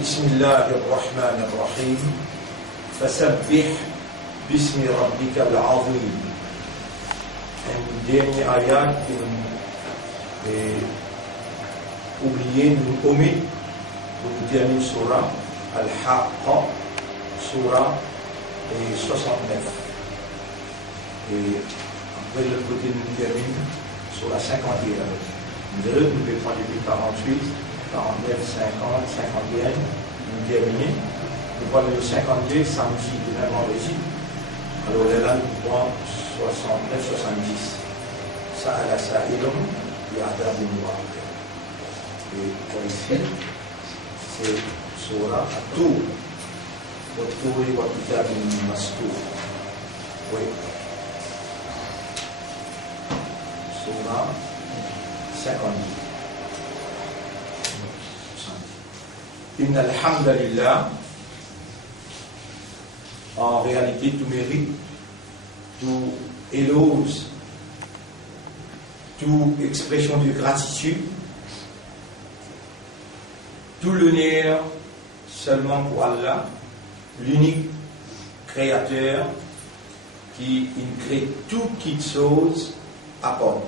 Bismillahirrahmanirrahim. Fasabbih bismi rabbikal azim. Un dernier ayat qui nous oublié, nous omet, nous termine surah Al-Haqqa, surah 69. Et après le côté nous termine sur la 51. Nous pouvons prendre depuis 48, 49, 50, 51, nous terminer. Nous prenons le 52, samedi et même vendredi. Alors là, nous prenons 69, 70. Sa'ala sa'ilun bi'adabin waqi'. Et pour ici, c'est surah At-Tur. Wat-Turi wa kitabin mastur. Oui. Surah 50. Inna alhamdulillah. En réalité, tout mérite, tout éloge, toute expression de gratitude, tout l'honneur seulement pour Allah, l'unique créateur qui crée toute chose à part.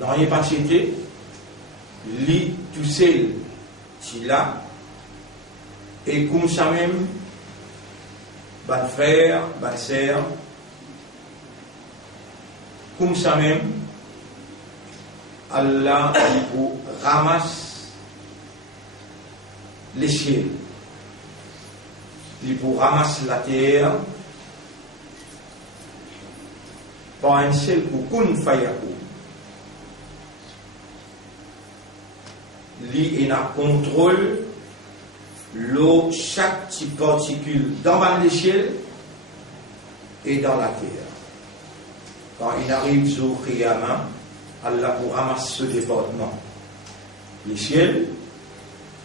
Non, il n'y a pas cité, lui tout seul, s'il a, et comme ça même, ban frère, ban sœur, comme ça même, Allah vous ramasse les cieux, il vous ramasse la terre par un seul coup, kun fayakou. Lui est un contrôle l'eau, chaque petite particule dans l'échelle et dans la terre. Quand il arrive au Qiyamah, Allah vous ramasse ce département, l'échelle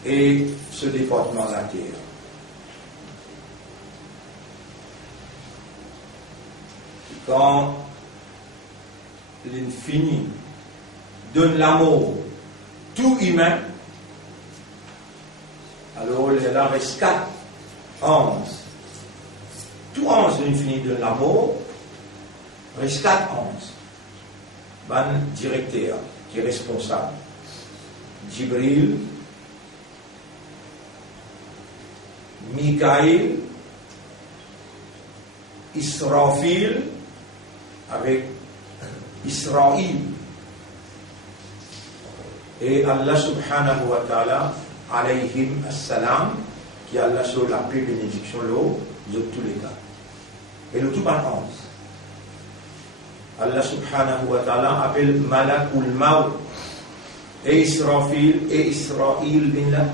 et ce département la terre. Quand l'infini donne l'amour tout humain, alors il en reste 4, 11. Tout 11 de l'infini de l'amour, reste 4, 11. Ban directeur qui est responsable. Jibril, Mikaïl, Israfil, avec Israël. Et Allah subhanahu wa ta'ala, alayhim assalam, qui a Allah sur la paix bénédiction l'eau de tous les cas. Et le tout par 11. Allah subhanahu wa ta'ala appelle Malakul Maut et Israfil et Israël bin là.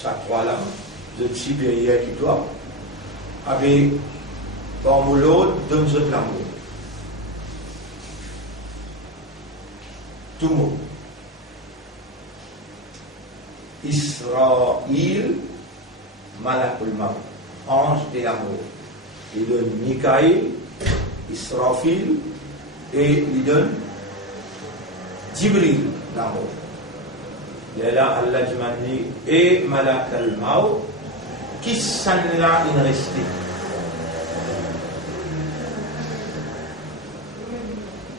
Chaque trois là, de Tibérière qui doit, avec comme l'autre, donne ce l'amour. Tout le monde. Israël, Malakul Maut, ange et amour. Il donne Mikaïl, Israfil, et il donne Jibril, l'amour. Et là, Allah dit, et Malakul Maut, qui s'en l'a in resté.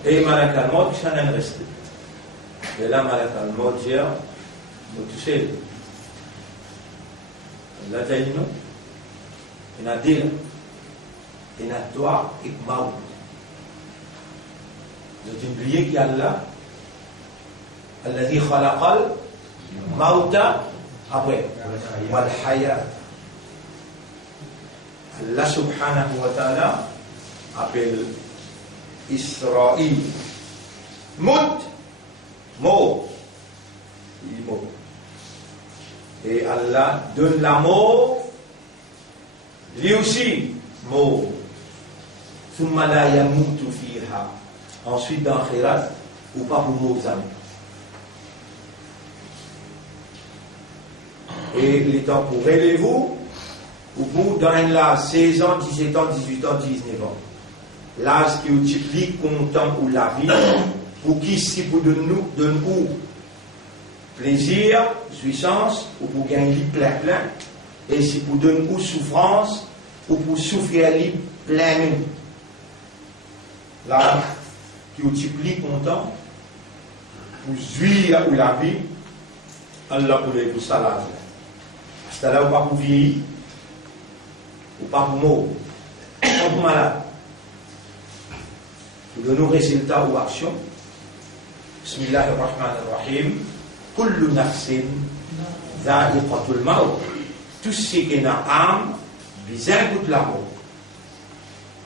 Et Malakul Maut, qui s'en l'a in resté. Et là, Malakul Maut dit, vous touchez. La taille, non. Il y a deux. Il y a toi et Maout. Vous avez oublié qu'il y a Allah. Allah dit Khalaqal Mauta après. Wal Hayat. Allah subhanahu wa ta'ala appelle Israël. Mout. Mort. Il est mort. Et Allah donne la mort, lui aussi, mort. Ensuite, dans Khirat, ou pas pour mort amis. Et les temps pour relève-vous, ou pour dans l'âge 16 ans, 17 ans, 18 ans, 19 ans. L'âge qui multiplie content ou la vie, pour qui si pour de nous, plaisir, jouissance, ou pour gagner plein, et si pour donner ou souffrance, ou pour souffrir plein. Là, qui multiplie content, pour jouir ou la vie, Allah pour ça là. C'est là où pas pour vieillir, ou pas pour mourir, pas pour malade. Pour donner nos résultats ou actions. Bismillahirrahmanirrahim. Kullu nafsin dha'iqatul maut. Tout ce qui est dans l'âme, bizarre goûte la mort.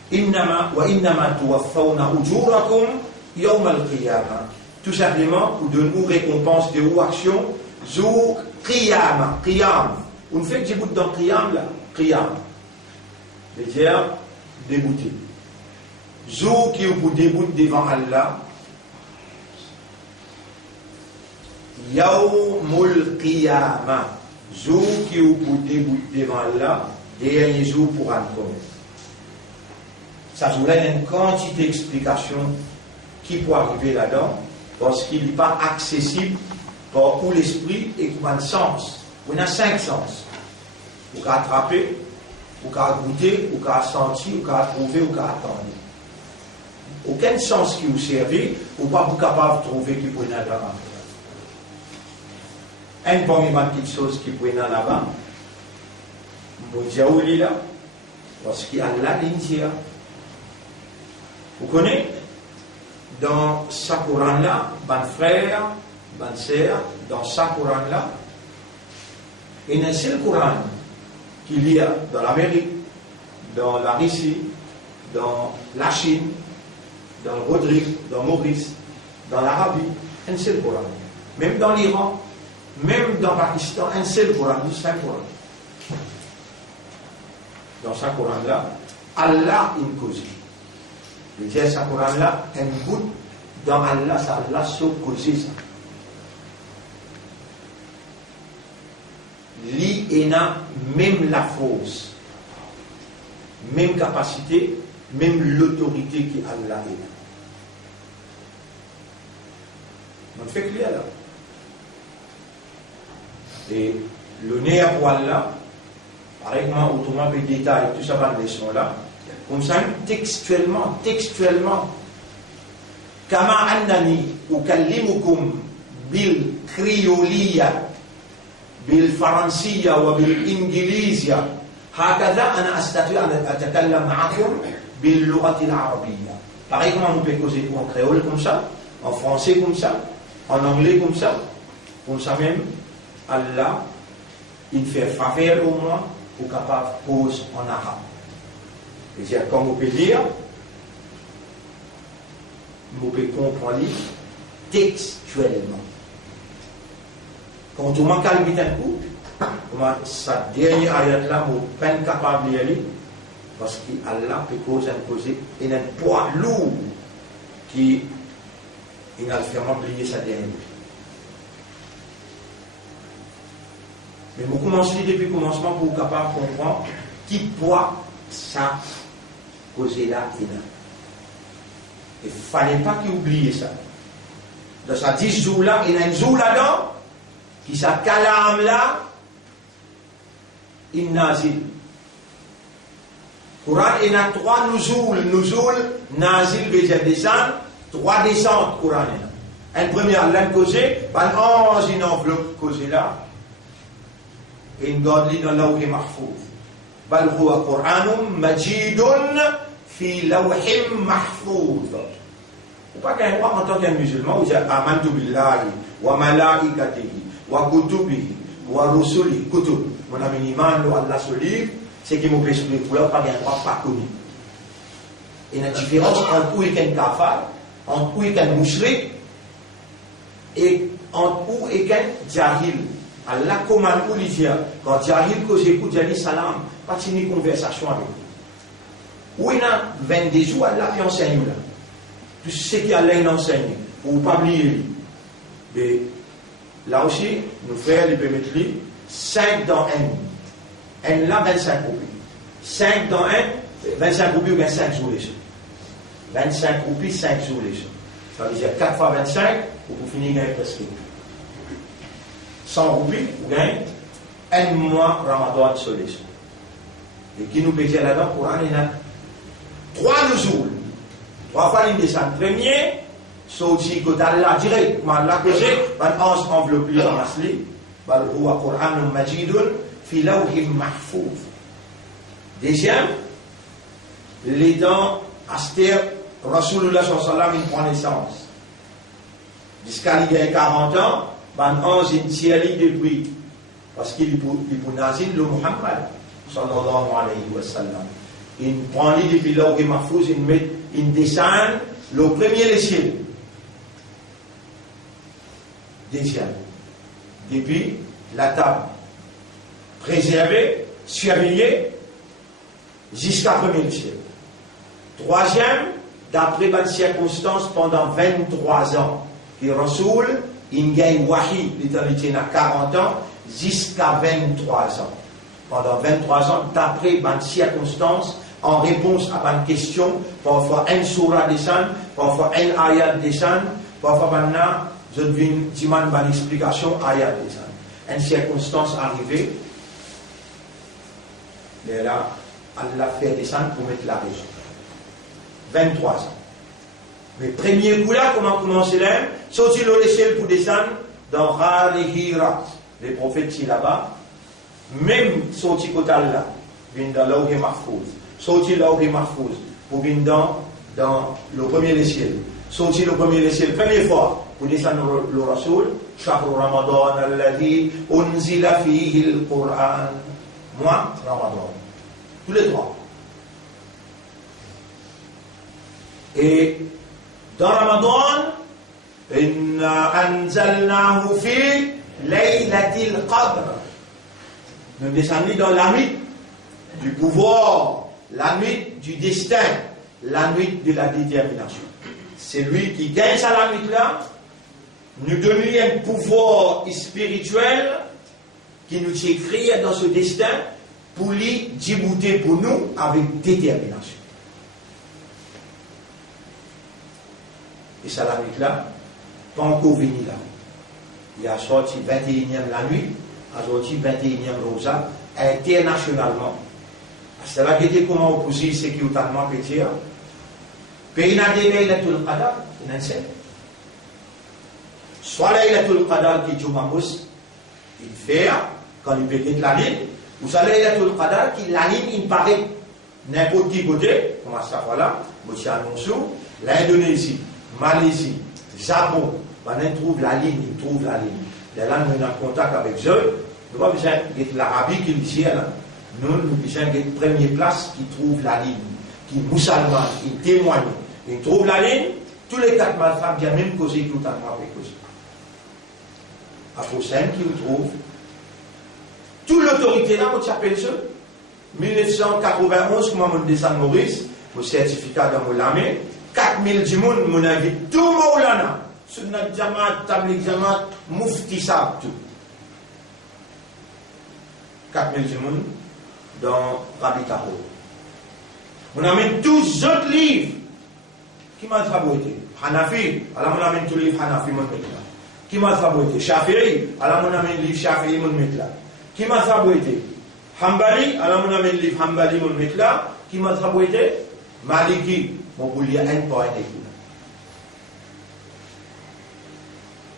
Innama wa innama tuwaffawna ujurakum yawm al-qiyamah. Tout simplement, pour donner nos récompenses de vos actions, jour qiyamah. Qiyam. On fait que j'ai bout dans qiyam là. Qiyam. C'est-à-dire débouté. Jour qui vous déboute devant Allah. Yawmul qiyamah. Jour qui vous déboute devant Allah. Dernier jour pour en connaître. Ça vous donne une quantité d'explications qui peut arriver là-dedans, parce qu'il n'est pas accessible par tout l'esprit et pour un sens. On a 5 sens. Vous pouvez attraper, vous pouvez goûter, vous pouvez sentir, vous pouvez trouver, vous pouvez attendre. Aucun sens qui vous servait, ou pas vous capable de trouver qui peut être là-bas. Une première petite chose qui peut être là-bas, vous dites où il est là, parce qu'il y a là l'India. Vous connaissez, dans ce Coran-là, ban frère, ban sœur, dans ce Coran-là, il y a un seul Coran qu'il y a dans l'Amérique, dans la Russie, dans la Chine, dans le Rodrigue, dans Maurice, dans l'Arabie, un seul Coran. Même dans l'Iran, même dans le Pakistan, un seul Coran, juste un Coran. Dans ce Coran-là, Allah in cause. Le Dieu ce Coran-là, un bout dans Allah, ça Allah sauf causer ça. Li ena même la force, même capacité, même l'autorité qui Allah est là. On fait clair là. Et le néa pour Allah, par exemple, autrement peu de détails, tout ça va de leçon là. Comme ça, textuellement, Kama annani ukallimukum bil krioliya, bil faransiya wa bil ingiliziya, hakada ana astati an atakallam ma'akum bil lughati al-arabiyya. Pareil, comment on peut causer en créole comme ça, en français comme ça, en anglais comme ça même, Allah, il fait faveur au moins pour capable pose en arabe. C'est-à-dire, comme on peut dire, on peut comprendre textuellement. Quand on manque à limiter un coup, cette dernière ayat-là, on n'est pas capable d'y aller, parce qu'Allah peut causer un poids lourd qui il a fait oublier sa dernière. Mais on commence depuis le commencement pour être capable de comprendre qui poids ça causé là et là. Il ne fallait pas qu'il oublie ça. Dans ces 10 jours-là, il y a un jour là-dedans qui s'appelle Kalam là, il nazil. Coran, il y a 3 nuzul. Nuzul, nazil, veut descendre. 3 descentes, Coran. Un premier, l'un causé, un 11 une enveloppe causée là, et une godly dans l'awhi mahfouz. بل هو قرآن مجيد في لوح محفوظ. Ou pas qu'un roi en tant qu'un musulman, vous dites amantu billahi wa malaikatihi wa kutubihi wa rusulihi kutub. Mon ami iman ou Allah ce livre, c'est qui m'ont fait expliquer pour là, pas qu'un roi pas connu. Il y a une différence entre où est qu'un kafar, entre où est qu'un mushrik, et entre où est qu'un jahil. Allah commande où il dit, quand jahil cause écoute, j'ai dit salam. Pas de conversation avec vous. Où il y a 22 jours, Allah qui enseigne là. Tout ce qui Allah enseigne, pour ne pas oublier. Mais là aussi, nos frères, ils peuvent mettre 5 dans 1. 1 là, 25 roupies. 5 dans 1, 25 roupies ou bien 5 jours les jours. 25 roupies, 5 jours les jours. Ça veut dire 4 fois 25, pour finir avec presque. 100 roupies, vous gagnez un mois Ramadan de solution. Et qui nous paye là-dedans pour un an. 3 jours. 3 fois une descente. Premier, sorti que Allah directement la causé, ban 11 enveloppes dans la sli, bal huwa Qur'anun majidun fi lawhin mahfouz. Deuxième, les dents Aster, Rasulullah sallallahu alayhi wa sallam, il prend naissance. Jusqu'à il y a 40 ans, ban 11 une tiers depuis. Parce qu'il est pour Nazil le Muhammad sallallahu alayhi wa sallam. Il prend l'île depuis là où il mahfouz, il descend le premier les ciels. Deuxième. Depuis la table préservée, surveillée, jusqu'à premier les ciels. Troisième, d'après les circonstances, pendant 23 ans, que Rasoul, il gagne wahi, l'éternité à 40 ans, jusqu'à 23 ans. Pendant 23 ans, d'après les circonstances, en réponse à une question, parfois un surah descend, parfois un ayat descend, parfois maintenant, je demande une explication, ayat descend. Une circonstance arrivée, et là, Allah fait descendre pour mettre la raison. 23 ans. Mais premier coup là, comment commencer là? Sorti le laisser pour descendre dans Hira. Les prophètes qui là-bas, même sorti côté là, viennent dans l'Awhi Mahfouz. Sorti l'Awhi Mahfouz pour venir dans le premier les ciels. Sorti le premier les ciels, première fois, pour descendre le Rasoul. Shahru Ramadan alladhi unzila fihi al-Qur'an. Moi, Ramadan. Tous les trois. Et dans Ramadan, inna anzalnahu fi laylatil qadr. Nous descendons dans la nuit du pouvoir, la nuit du destin, la nuit de la détermination. C'est lui qui gagne ça la nuit là, nous donne un pouvoir spirituel qui nous écrit dans ce destin pour lui débouter pour nous avec détermination. Et ça la nuit là, pas encore venu là. Il a sorti 21e la nuit, a sorti 21e rosa, internationalement. C'est là qu'il était comment opposer ce qui est totalement pété. Pays n'a des Laylatul Qadar, il n'en sait. Soit Laylatul Qadar qui joue Mambous, il fait quand il pète la ligne, ou soit Laylatul Qadar qui la ligne, il paraît n'importe qui côté, comme ça voilà, monsieur Annonsou, l'Indonésie, Malaisie, Japon, on trouve la ligne, il trouve la ligne. Et là, nous sommes en contact avec eux. Nous n'avons pas besoin de l'Arabie qui dit là. Nous avons besoin de la première place qui trouve la ligne, qui est musulman, qui témoigne. Il trouve la ligne, tous les 4 malfrats viennent même causer tout à l'heure avec eux. À Fossin qui nous trouve. Toute l'autorité là, quand tu appelles ça, 1991, comme on descend Maurice, au certificat dans mon lamé, 4000 du monde, mon invite tout Maulana. Sunnat Jamaat, Tabligh Jamaat, Mufti Saab, tout. 4000 du monde dans Rabbi Taho. On amène tous les autres livres. Qui m'a travaillé? Hanafi, alors on amène tous les livres Hanafi, mon mettre là. Qui m'a travaillé? Shafi'i, alors on amène les livres Shafi'i, mon mettre là. Qui m'a travaillé? Hanbali, alors on amène les livres Hanbali, mon mettre là. Qui m'a travaillé? Maliki, mon boulier, un point d'écoute.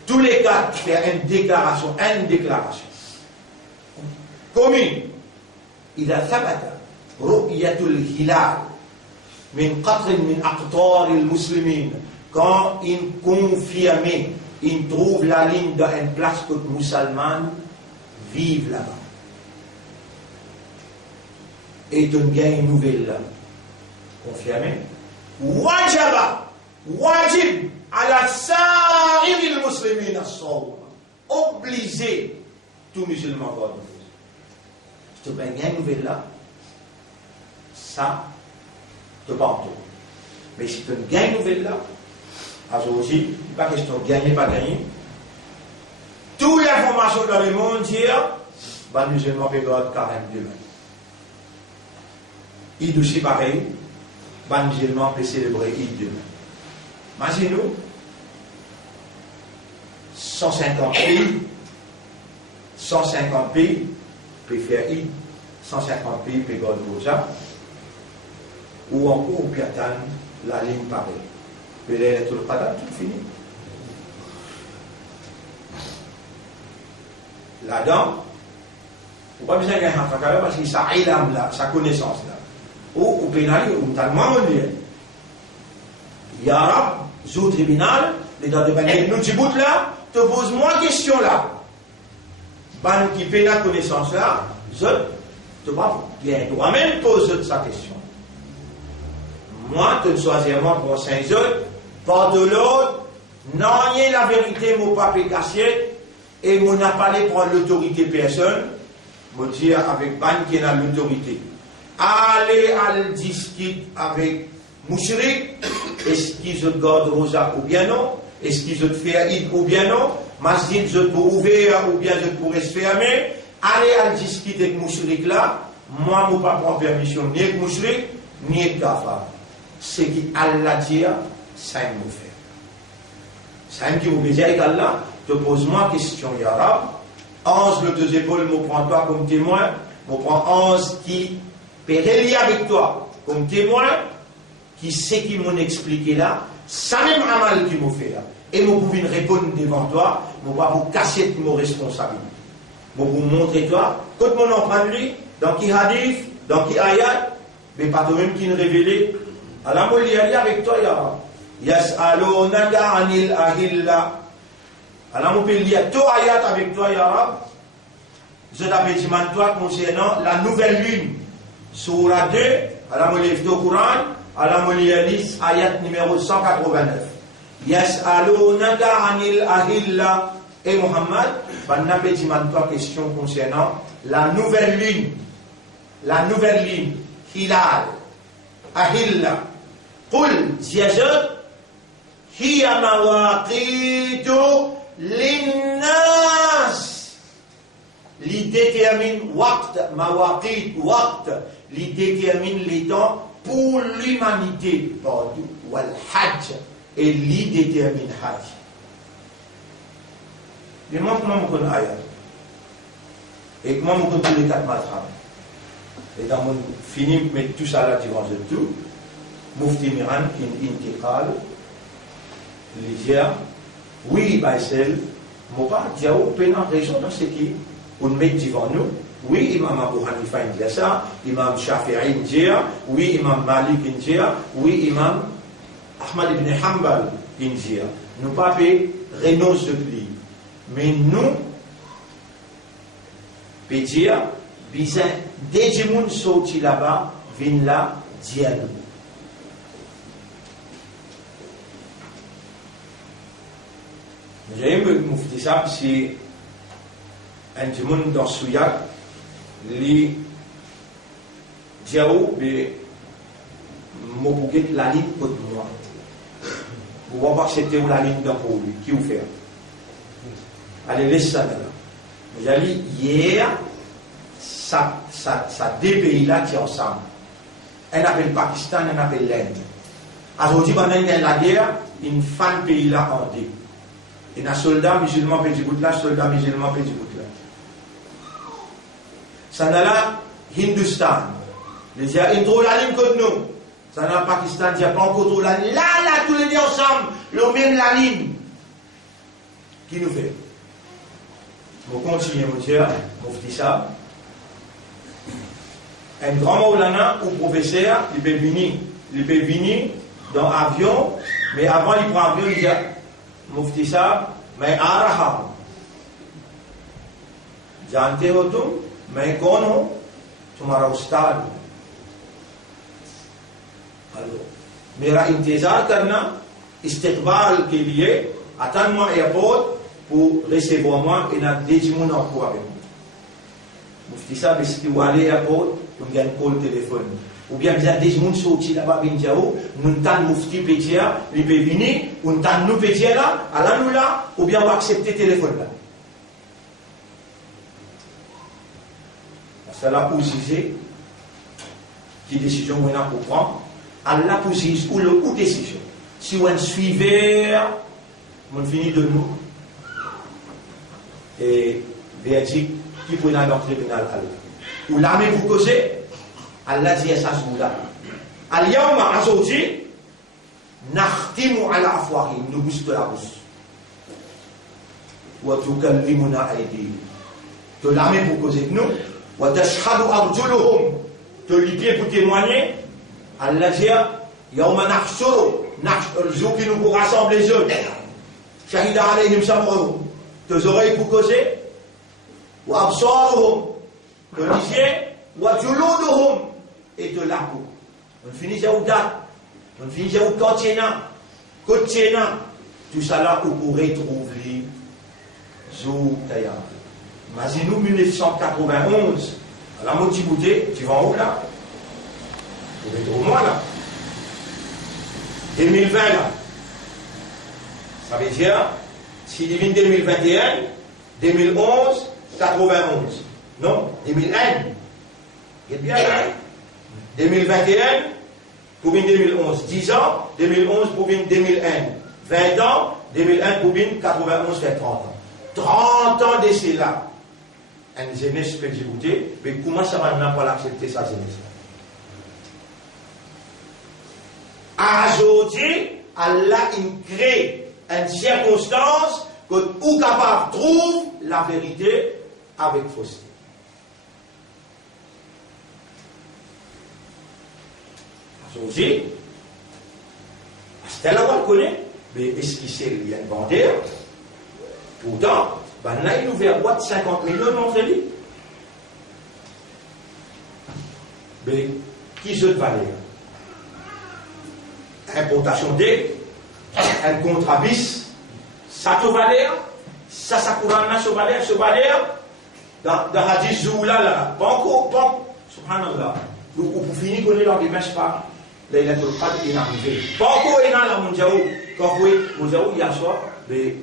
Tous les 4 font une déclaration. Commune. إذا ثبت رؤية الهلال من قطر من أقطار المسلمين quand il confirme, il trouve la ligne dans une place que les musulmans vivent là-bas. Et on gagne une nouvelle là. Confirmé. Wajib ala sa'iril muslimin as-sawm. Obligé tout musulman à voir. Si tu gagnes une nouvelle là, ça, tu pas en tout. Mais si tu gagnes une nouvelle là, alors aussi, pas question de gagner, pas gagner. Toute l'information dans le monde dit, les musulmans peuvent être carême demain. Id aussi pareil, les musulmans peuvent célébrer Id demain. Imaginez-nous, 150 pays, 150 pays, peut faire 150 pays, peut garder ça, ou encore, peut atteindre la ligne pareille. Peut aller tout le cadre, tout fini. Là-dedans, on n'a pas besoin d'un hafakala parce que ça a là, sa connaissance là. Ou pénal, ou tellement mondial. Yarab, zou tribunal, les gens de Bané, nous tu bout là, te pose moi question là. Ban qui pénal connaissance là, je te pas bien, toi-même pose sa question. Moi, te choisièrement pour Saint-Jean, par de l'autre, non, la vérité, mon papier caché, et mon n'a pas les prendre l'autorité personne, me dire avec ban qui a l'autorité. Allez à le discuter avec Mouchrik, est-ce qu'ils se gardent rosa ou bien non, est-ce qu'ils se fait id ou bien non, masjid je peux ouvrir ou bien je pourrais se fermer, allez à le discuter avec Mouchrik là, moi, je ne pas prendre permission ni avec Mouchrik, ni avec Gafa. Ce qui Allah dit, ça me fait. Ça me dit, vous dire avec Allah, te pose-moi question, Yarab. 11 le deux épaules, me prends toi comme témoin, me prends 11 qui peut relier avec toi comme témoin, qui sait qui m'ont expliqué là, ça même amal qui m'a fait là. Et je pouvais répondre devant toi, je ne vais pas vous casser de mon responsabilité. Je vais vous montrer toi, quand mon enfant lui, dans qui hadith, dans qui ayat, mais pas toi-même qui ne révélait. Alors, je vais avec toi, Yarab. Yas'alunaka anil ahilla. Alors, on peut lire tout ayat avec toi, Yarab. Je t'avais dit, toi, concernant la nouvelle lune. Surah 2, alors, on lève au Coran, alors, on lit ayat numéro 189. Yas'alunaka anil ahilla. Et Muhammad, on avait dit, toi, question concernant la nouvelle lune. La nouvelle lune. Hilal. Ahilla. قل زيادة هي مواقيت للناس اللي détermine وقت مواقيت وقت اللي détermine les temps pour l'humanité والحج اللي détermine حج. Mais moi comment je connais ayat et comment je connais tous les quatre madhab et dans mon fini mettre tout ça là durant le tout. Mufti Miran in intiqal l'Igia oui Baïsel Moba Diao Pénan raison dans ce qui on met devant nous oui Imam Abu Hanifa in ça Imam Shafi'i in oui Imam Malik in oui Imam Ahmad ibn Hanbal in nous pas fait renonce de pli mais nous peut dire bizin des gens sortis là-bas viennent là dire j'ai me mufti ça c'est un monde dans Souyak les diao be m'obouguer la ligne pour moi vous va voir c'était la ligne dans pour lui qui vous fait allez laisse ça là j'ai dit hier ça deux pays là qui ensemble un appelle Pakistan un appelle l'Inde aujourd'hui pendant la guerre une femme pays là en deux. Et un soldat musulman petit bout là, soldat musulman petit bout là. Ça n'a là, Hindustan. Les gens, ils trouvent la ligne comme nous. Ça n'a Pakistan, il n'y a pas encore trop la ligne. Là, tous les deux ensemble, le même la ligne. Qui nous fait? On continue, mon Dieu, on dit ça. Un grand Maulana ou professeur, il peut venir dans l'avion, mais avant, il prend l'avion, il dit. Mufti साहब मैं आ रहा हूं जानते हो तुम मैं कौन हूं तुम्हारा उस्ताद हेलो मेरा इंतजार करना इस्तेकबाल के लिए attends-moi airport pour recevoir moi et n'a dit mon encore avec moi Mufti साहब est-ce que vous allez airport pour gagner call téléphone ou bien il y a des gens sortis là-bas, nous t'en mufti pétia, il peut venir, ou t'en nous pétia là, à nous là, ou bien on va accepter le téléphone là. C'est la position, qui décision on a pour prendre, à la position ou le ou décision. Si on suivait, on finit de nous. Et verdict qui prennent dans le tribunal. Ou l'armée pour causer, Allah dit ça ce là. Al-yawma azawji, nakhtimu ala afwahihim, nous bouche de la bouche. Wa tukallimuna aydihim. De l'armée pour causer de nous. Wa tashhadu arjuluhum, de les pieds pour témoigner. Allah dit, yawma nahshuru, le jour qui nous pour rassembler les yeux. Shahida alayhim sam'uhum, tes oreilles pour causer. Wa absaruhum, de l'isier. Wa juluduhum, et de la peau. On finit à Oudat, on finit à Oukotiena, tout ça là, vous pourrez trouver Zoutaya. Imaginez-nous 1991, à la Motibouté, tu vas où là? Vous pouvez trouver moi là. 2020 là. Ça veut dire, si divine 2021, 2011, 91. Non, 2001. Il est bien là. 2021 pour 2011, 10 ans, 2011 pour 2001, 20 ans, 2001 pour 91 fait 30 ans. 30 ans de cela. Une jeunesse peut exécuter, mais comment ça va maintenant pour l'accepter sa jeunesse? Aujourd'hui, Allah crée une circonstance que tout capable trouve la vérité avec fausseté. Aujourd'hui, c'est là qu'on le connaît, mais est-ce qu'il sait qu'il y a une bandière? Pourtant, ben là, il a ouvert 50 millions d'entre lui. Mais qui se valait? Importation D, un contrat bis, ça te valait, ça courant se valait, dans Hadith Zoula, là, banco, subhanallah. Donc, pour finir, qu'on est dans des mèches pas. Là, il a tout pas qui est arrivé. Pas encore, il y a là, mon Diaou. Quand vous voyez, mon Diaou, hier soir, mais,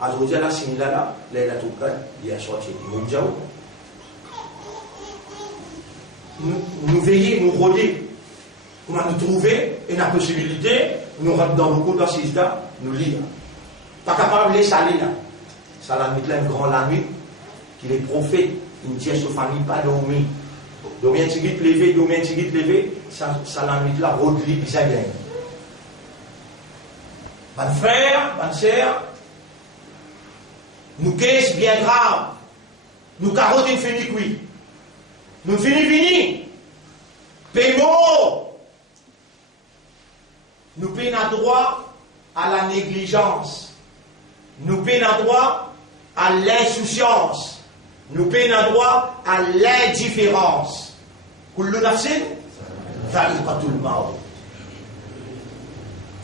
à aujourd'hui, là, c'est là, il a tout pas, hier soir, c'est mon Diaou. Nous veiller, nous rôder. Comment nous trouver, et la possibilité, nous rentrons dans beaucoup d'assises, nous lire. Pas capable de les saler là. Ça la nuit, là, un grand la nuit, qui les prophètes, une tierce famille, pas dormi. Donc, il y a un petit levé, ça la nuit là, rodli, puis ça gagne. Mon frère, ma sœur, nous caisse bien grave. Nous carottes fini cuit. Nous fini. Paiement. Nous payons droit à la négligence. Nous payons droit à l'insouciance. Nous payons droit à l'indifférence. Kullu nafsin dha'iqatul maut.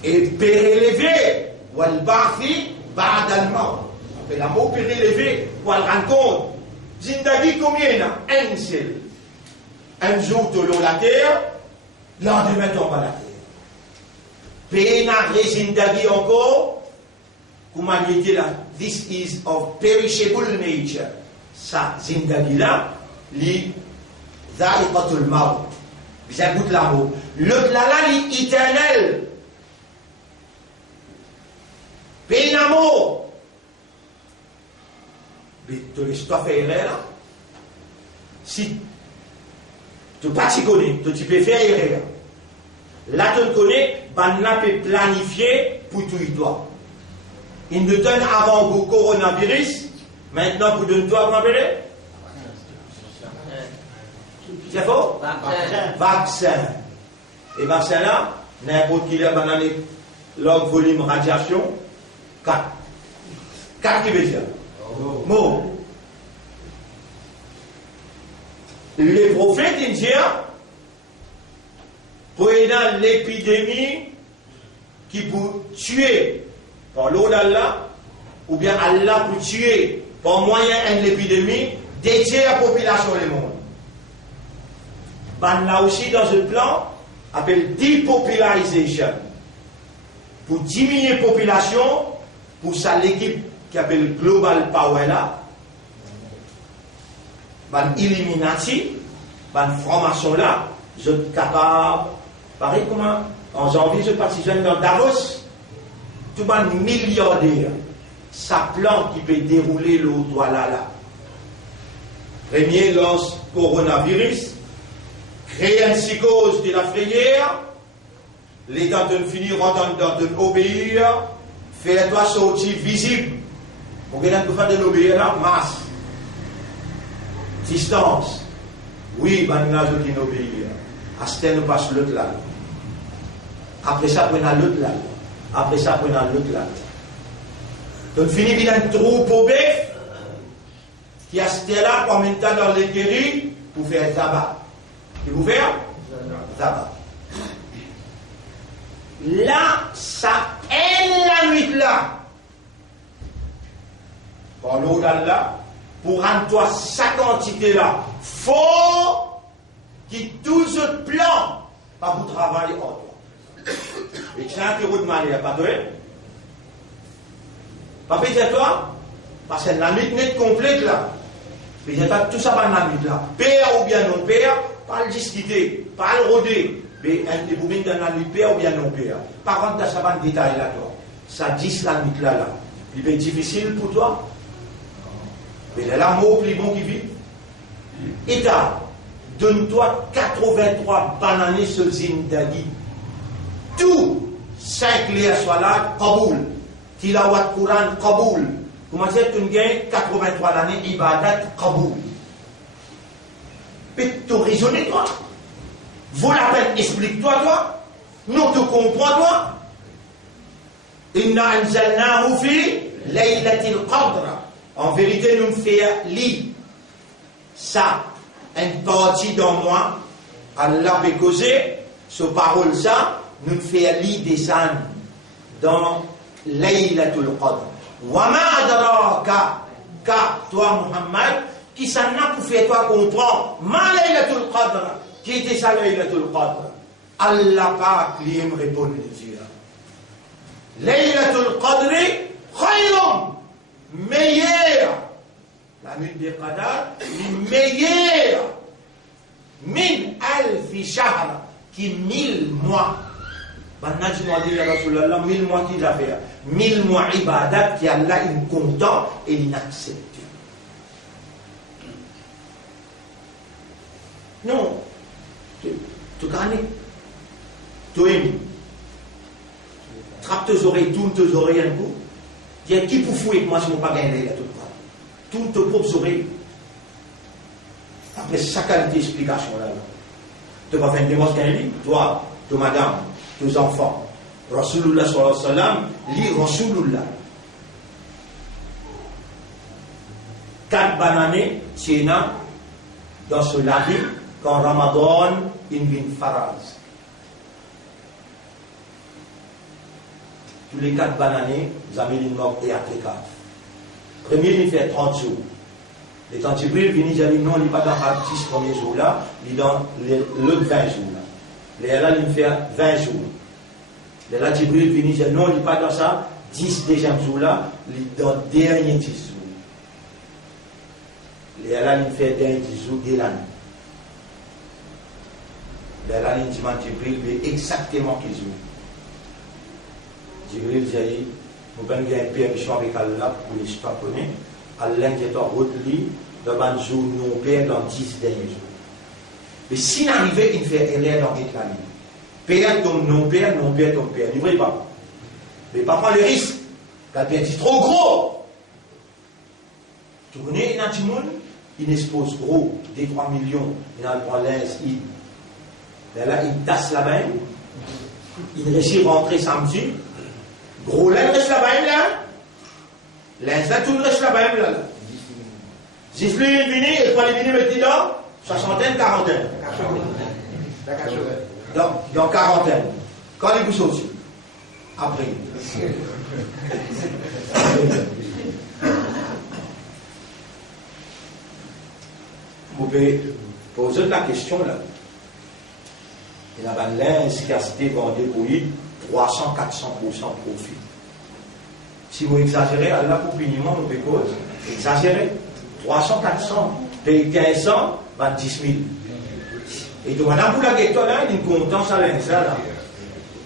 Et pérélevé, wal ba'thi ba'da al-maut. C'est la mot pérélevé, wal rencontre. Zindagi combien il y a? Un seul. Un jour de l'eau la terre, lendemain tombe à la terre. Péna zindagi encore, comment il dit là? This is of perishable nature. Ça, zindagi là, li dha'iqatul maut. Bien goûte la mot. L'autre là, li éternel. Pénamo. Mais tu l'histoire fait erreur là. Si tu pas t'y connais, tu peux faire erreur. Là, tu connais, ben là, peut planifier pour tout toi. Il nous donne avant le coronavirus, maintenant pour donner toi, comment appeler? C'est faux? Vaccin. Et vaccin là, n'importe qui a banane, log volume radiation, 4. 4 qui veut dire? Mot. Les prophètes indiens, pour aider l'épidémie qui peut tuer par l'eau d'Allah, ou bien Allah peut tuer par moyen de l'épidémie, dédié à la population du monde. Ben là aussi dans un plan, appelle depopularisation. Pour diminuer la population, pour ça l'équipe qui appelle Global Power là, ben Illuminati, ben formation là, je suis capable, pareil comment, en janvier, je participais dans Davos, tout le monde milliardaire, sa plan qui peut dérouler le doigt là. Premier, lance coronavirus, créer une psychose de la frayère, l'État de finir de obéir, faire-toi sortir visible. Pour que nous fassions de l'obéir là, masse. Distance. Oui, ben nous avons dit obéir. À ce temps, nous passons l'autre là. Après ça, prenons l'autre là. Après ça, prenons l'autre là. Donc, finit par un trou pour bœuf qui a ce là, comme un temps dans l'écurie, pour faire tabac. Et vous faire tabac. Là, ça est la nuit là. Par l'eau d'Allah, pour rendre toi sa quantité là, faut qu'il tout ce plan, pas vous travailler en toi. Et tu as un peu de manière, pas de pas peut-être toi, parce que la nuit n'est complète là. Mais il y a tout ça dans la nuit là. Père ou bien non père, pas le discuter, pas le rôder. Mais vous venez dans la nuit père ou bien non père. Par contre, dans ça va un détail là, toi. Ça dit la nuit là. Il est difficile pour toi. Mais là, l'amour plus bon qui vit. État, donne-toi 83 bananes sur Zindagi. Tout 5 liens soit là, Kaboul. Tilawat Quran, Kaboul. Comment c'est que tu gagnes 83 années, Ibadat, Kaboul. Mais tu raisonnes, toi. Vaut la peine, explique-toi, toi. Non, tu comprends, toi. Inna anzalnahu fi laylatil qadr. En vérité, nous faisons lit. Ça, une partie dans moi, Allah peut causer, ce parole ça, nous faisons lit des ânes dans Laylatul Qadr. Wa ma adraka, ka, toi Muhammad, qui s'en a pour faire toi comprendre, ma Laylatul Qadr, qui était ça Laylatul Qadr? Allah pas qui me répond les yeux. Laylatul Qadr, khayrum. Meilleur, la nuit de Qadar, meilleur, min alfi shahr, qui 1000 mois. Maintenant, je m'en dis, ya Rasulallah, 1000 mois qu'il a fait. 1000 mois ibadat qui Allah est content et inaccepté. Non, tu gagnes, tu aimes. Trappe tes oreilles, tourne tes oreilles un coup. Il y a qui pour fouiller que moi je ne vais pas gagner là tout le temps. Toutes tes propres oreilles. Après chaque qualité d'explication là. Tu vas faire une démence gagner, toi, toi madame, tes enfants. Rasulullah sallallahu alayhi wa sallam, lis Rasulullah. 4 bananes, c'est dans ce labi, quand Ramadan, il vient faraz. Tous les 4 bananes, vous avez une mort et applicable. Premier, il fait 30 jours. Les temps Jibril vient dire non, il n'est pas dans les 10 premiers jours là, il est dans l'autre 20 jours là. Les là, il fait 20 jours. Les là, Jibril vient dire non, il n'est pas dans ça, 10 deuxième jours là, il est dans les derniers 10 jours. Les là, il fait dernier 10 jours de l'année. Les là, il dit Jibril, mais exactement 15 jours. Jibril dit, nous avons une permission avec Allah pour les Japonais. Allah est en route dans un jour, nous père dans 10 derniers jours. Mais si n'arrivait, il fait erreur dans la vie. Père tombe non-père tombe père. N'y voyez pas. Mais pas prendre le risque. Quelqu'un dit trop gros. Tu connais un petit monde, il expose gros, des 3 millions, il a le droit l'inscrit. Là, il tasse la main, il réussit à rentrer samedi. Gros là, il reste là-bas, là. Là, tout le reste là-bas, là. Si je lui venu, et quand il est venu mettre dedans, soixantaine, quarantaine. Dans quarantaine. Quand il vous saute, après. Vous pouvez poser la question, là. Il y a un linge qui a été vendu pour lui. 300-400% profit. Si vous exagérez, Allah pour finiment nous cause. Exagérez. 300-400, paye 1500, 10 000. Et donc, madame, pour la guetto, là, il y a une contence à l'ins là.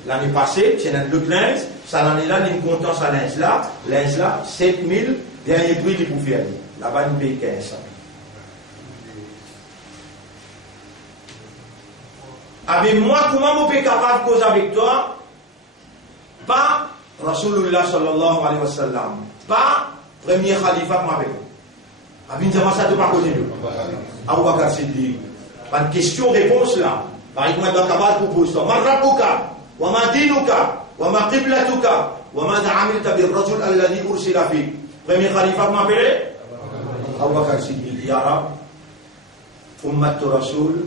L'année passée, c'est un autre linge, ça l'année là, il y a une contence à l'ins là, 7 000, dernier prix, il vous faire. Là-bas, il paye 1500. Avec moi, comment je peux capable de causer avec toi? Pas Rasulullah sallallahu alayhi wa sallam. Pas premier khalifa que m'appelle. Avec nous, ça ne doit pas côté de Abu Bakr Siddiq. Pas de question-réponse là. Par exemple, dans le cabal propose ça. Ma rabbuka, wa ma dinuka, wa ma qiblatuka, wa ma amilta bir rajul alladhi ursila fik. Premier khalifa que m'appelle Abu Bakr Siddiq. Ya Rab, Ummat Rasul,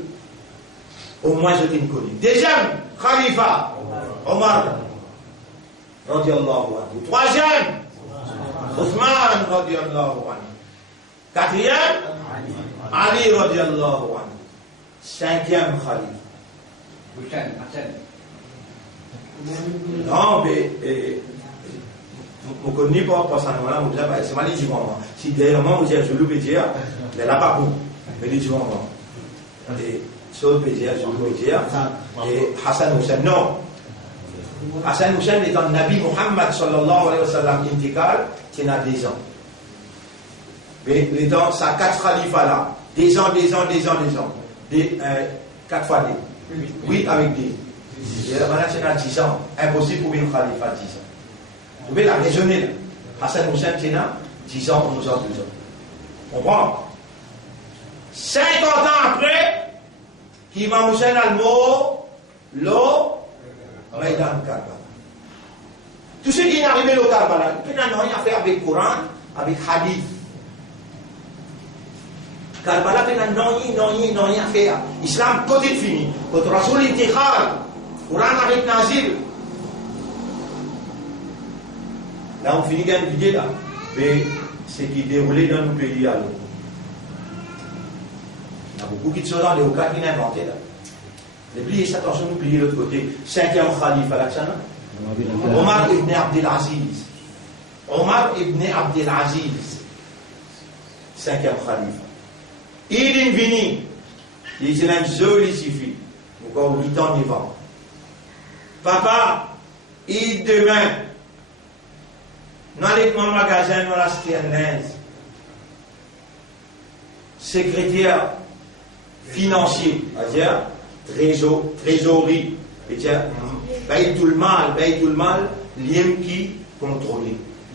au moins je t'ai connu. Deuxième khalifa, Omar, radiallahu anhu. Troisième, Othman, radiallahu anhu. Quatrième, Ali, radiallahu anhu. Cinquième khalifa. Non, mais je ne connais pas personnellement, c'est mal dit moi. Si derrière moi, je le peux dire, il n'y a pas beaucoup. Mais les gens, et Saul peut dire, et Hassan Hussein, non. Hassan Hussein étant Nabi Muhammad sallallahu alayhi wa sallam intikal, c'est à 10 ans. Mais les temps, ça 4 khalifas là, des ans. 4 fois des. Oui, avec des. Et là, maintenant, c'est à 10 ans. Impossible pour une khalifa à 10 ans. Vous pouvez la raisonner là. Hassan Hussein, c'est à 10 ans, 11 ans, 12 ans. On comprend? 50 ans après, qu'Imam Hussein a le mot, l'eau, Maïdan Karbala. Tout ce qui est arrivé au Karbala, il n'a rien à faire avec le Coran, avec Hadith. Karbala, il n'a rien à faire. Islam, côté fini. Quand Rasoul était khal, Coran avec Nazir. Là, on finit une vidéo là. Mais ce qui est déroulé dans nos pays à l'eau. Il y a beaucoup de choses dans les cas qui sont inventés là. N'oubliez ça, attention, n'oubliez l'autre côté. 5e khalifa là, ça, non? Omar ibn Abdel Aziz. Omar ibn Abdel Aziz. 5e khalifa. Il est venu. Il est un joli suffit. Encore 8 ans vivant. Papa, il demain. Nous allons dans le magasin, nous allons acheter un linge. Secrétaire financier, c'est-à-dire trésorerie, c'est-à-dire paye tout le mal, l'IM qui contrôle.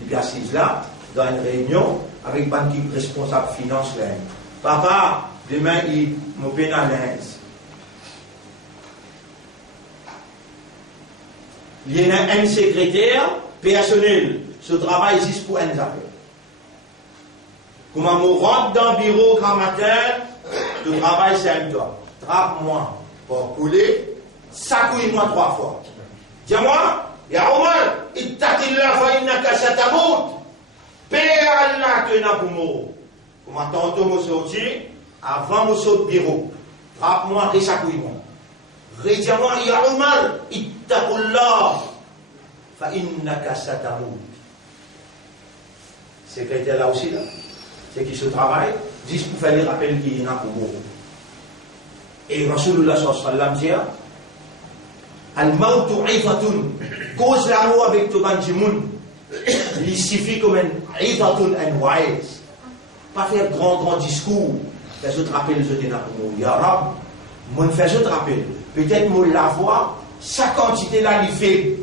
Il est assis là, dans une réunion, avec une banque responsable finance. Papa, demain, il me pénalise. Il y a un secrétaire personnel. Ce travail existe pour un affaire. Comment on rentre dans le bureau grand matin, le travail c'est un toi. Trappe-moi pour couler, sacouille-moi 3 fois. Dis-moi, ya Omar, ittaqillah fa innaka satamut. Paix Allah que n'a pour mourir. Comment tantôt me sortir, avant me sortir du bureau. Trappe-moi et sacouille-moi. Dis-moi, ya Omar, ittaqillah fa innaka satamut. Secrétaire là aussi là. C'est qui se travaille, disent pour faire les rappels qu'il y en a pour mourir. Et Rasulullah sallallahu alayhi wa sallam dit Al-Mautu ifatun, cause l'amour avec tout le monde, il suffit comme un ifatun, un wise. Pas faire grand discours, faire ce rappel, je dis pour mourir. Ya Rab, moi fais ce rappel. Peut-être moi la voix, sa quantité là, il fait.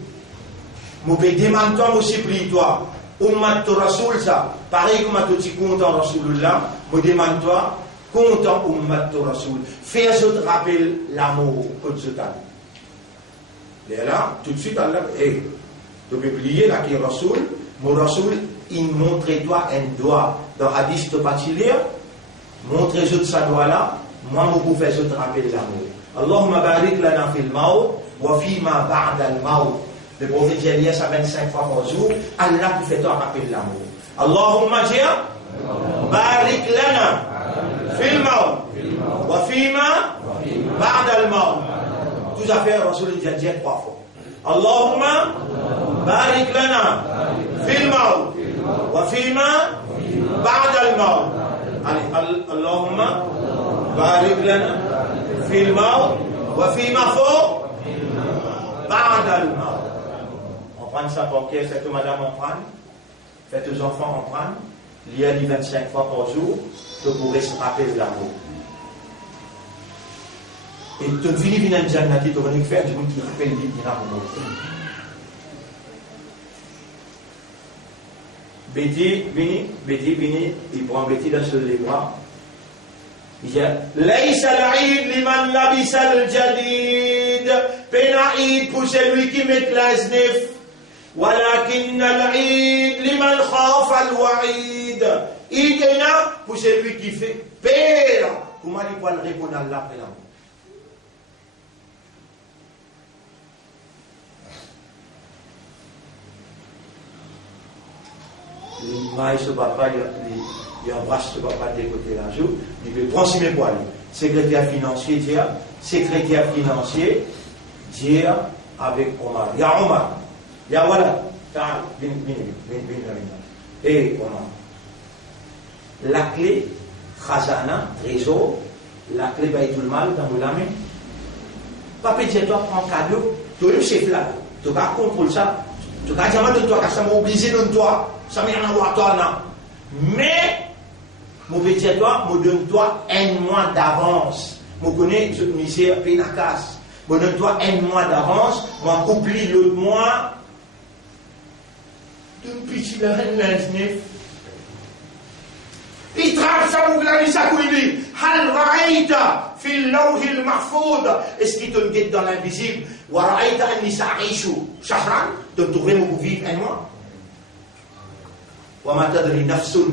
Moi peux demander toi, moi supplie toi. Ummat Rasul ça, pareil comme tu dis content Rasulullah, me demande-toi, content Ummat Rasul, fais ce rappel l'amour que tu as. Et là, tout de suite, Allah, tu peux plier là qui est Rasul, mon Rasul, il montre-toi un doigt. Dans le hadith, tu ne peux pas lire, montre-toi ce doigt-là, moi, je peux faire ce rappel l'amour. Allahumma barik lana fil maut, wa fima ba'da al-maut. Le prophète Jérémie, ça 25 fois par jour, Allah vous fait un rappel l'amour. Allahumma jia, barik lana, fil maut, wa fima, ba'da al-maut. Tout à fait, Rasul dit 3 fois. Allahumma, barik lana, fil maut, wa fima, ba'da al-maut. Allez, Allahumma, barik lana, fil maut, wa fima fo, ba'da al-maut. Prendre ça pour que cette madame en prenne, faites aux enfants en prendre, lire 25 fois par jour, que pourrez se rappeler de l'amour. Et tu finis vient un jannati, tu vas faire du monde qui rappelle lui, il n'a pas mort. Betty vini, il prend Betty dans les bras. Il dit Laysa al-Eid liman labisa al-jadid. Pena Eid pour celui qui met l'aznif. Walakin al-Eid liman khafa al-wa'id. Eid est là pour celui qui fait peur. Comment il peut répondre à Allah? Mais ce papa, il embrasse ce papa des côtés d'un jour, il veut prendre mes poils. Secrétaire financier, dire avec Omar. Il y a Omar. Il y a voilà. Et Omar. La clé, Khazana, trésor, la clé Baïtul Mal dans le lame. Papa, dis-toi, prends cadeau, tu es le chef là. Tu vas contrôler ça. Tu vas dire de toi, ça m'a obligé de toi. Ça m'a rien à voir toi, non. Mais, je vais dire toi, je donne-toi un mois d'avance. Je connais, je me dis, pénacasse. Je donne-toi un mois d'avance. Je accomplis l'autre mois. D'une petite neuf. Il trappe ça pour la lisa couille. Hal ra'aita fil lawhil mahfoud. Est-ce qu'il te guette dans l'invisible? Wa ra'aita anni sa'ishu shahran. De trouver mon vivre un mois. Wa ma tadri nafsun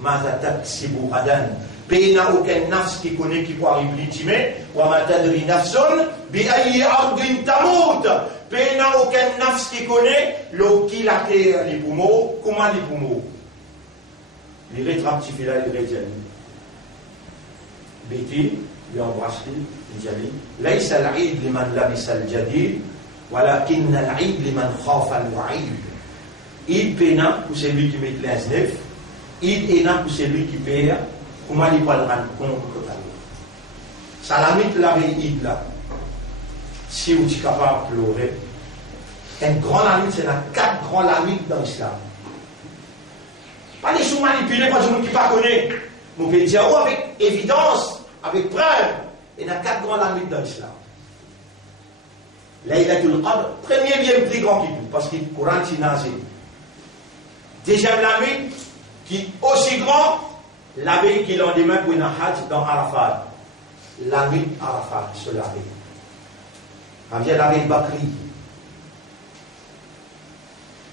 ma taksibu ghadan. Pays n'a aucun nafs qui connaît qui peut arriver l'intimé. Wa ma tadri nafsun bi ayyi ardin tamut. Pays n'a aucun nafs qui connaît l'eau qui la terre les poumons. Comment les poumons? Il rétractifie là, il rétient. Betty lui embrasse, il dit Laysa al-Eid liman labisa al-jadid, walakin al-Eid liman khafa al-wa'id. Eid pena pour celui qui met l'insnef, Eid ena pour celui qui perd, comment il va le rendre compte. Salamite l'avait Eid là. Si vous êtes capable de pleurer, un grand lamite, c'est là 4 grands lamites dans l'islam. Pas les sous manipulés par des gens qui ne pas connaissent. Mon peut dire avec évidence, avec preuve. Il y a 4 grands lamites dans l'islam. Laylatul Qadr, premier bien plus grand qui tout, parce que le Coran c'est nazé. Deuxième lamite, qui est aussi grand, la veille qui lendemain pour une hajj dans Arafat. Lamite Arafat, ce la veille. Ça vient la veille Bakri.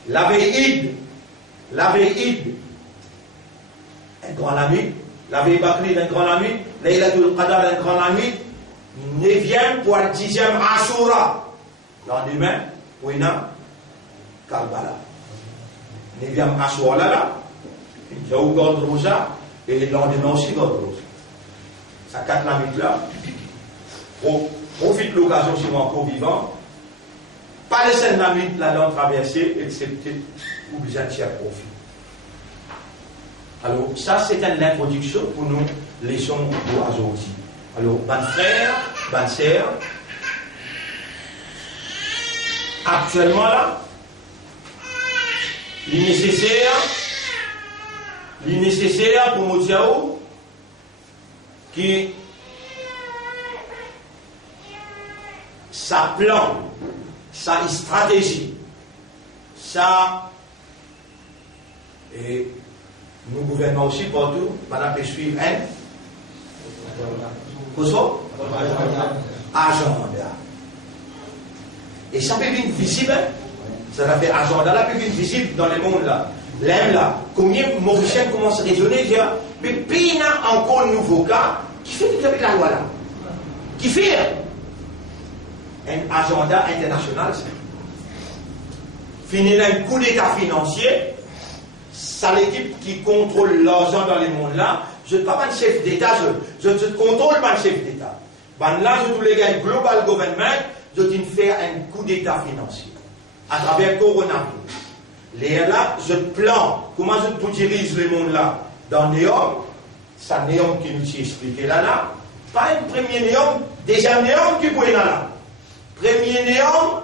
La veille Eid. Un grand ami, la veille Bakri un grand ami, Laylatul Qadr un grand ami, 9e pour le 10e Ashura. Lendemain, oui, non, Karbala. 9e Ashura là, il y a eu God Rosa, et le lendemain aussi God Rosa. Ça 4 lamites là. Profite de l'occasion si vous êtes encore vivant. Pas les 5 lamites là dans traversée, excepté obligé de tirer profit. Alors, ça, c'est une introduction pour nous, les sons d'aujourd'hui. Alors, bonne frère, bonne sœur, actuellement là, il est nécessaire pour Moutiaou, qui sa plan, sa stratégie, sa et nous gouvernons aussi partout, madame peut suivre un agenda. Et ça peut être visible, ça fait agenda là, peut être visible dans le monde là. L'aime là, combien Mauricien commence à raisonner, dire, mais puis il y a encore un nouveau cas qui fait avec la loi là, qui fait un agenda international. Finir un coup d'état financier. C'est l'équipe qui contrôle l'argent dans les mondes là. Je ne suis pas un chef d'État, je ne contrôle pas le chef d'État. Ben là, je tous les gars, global government, je dois faire un coup d'État financier à travers le coronavirus. Les là, je plan comment je peux diriger le monde là dans Néom, c'est Néom qui nous expliqué là. Pas un premier Néom, déjà Néom qui peut être là. Premier Néom,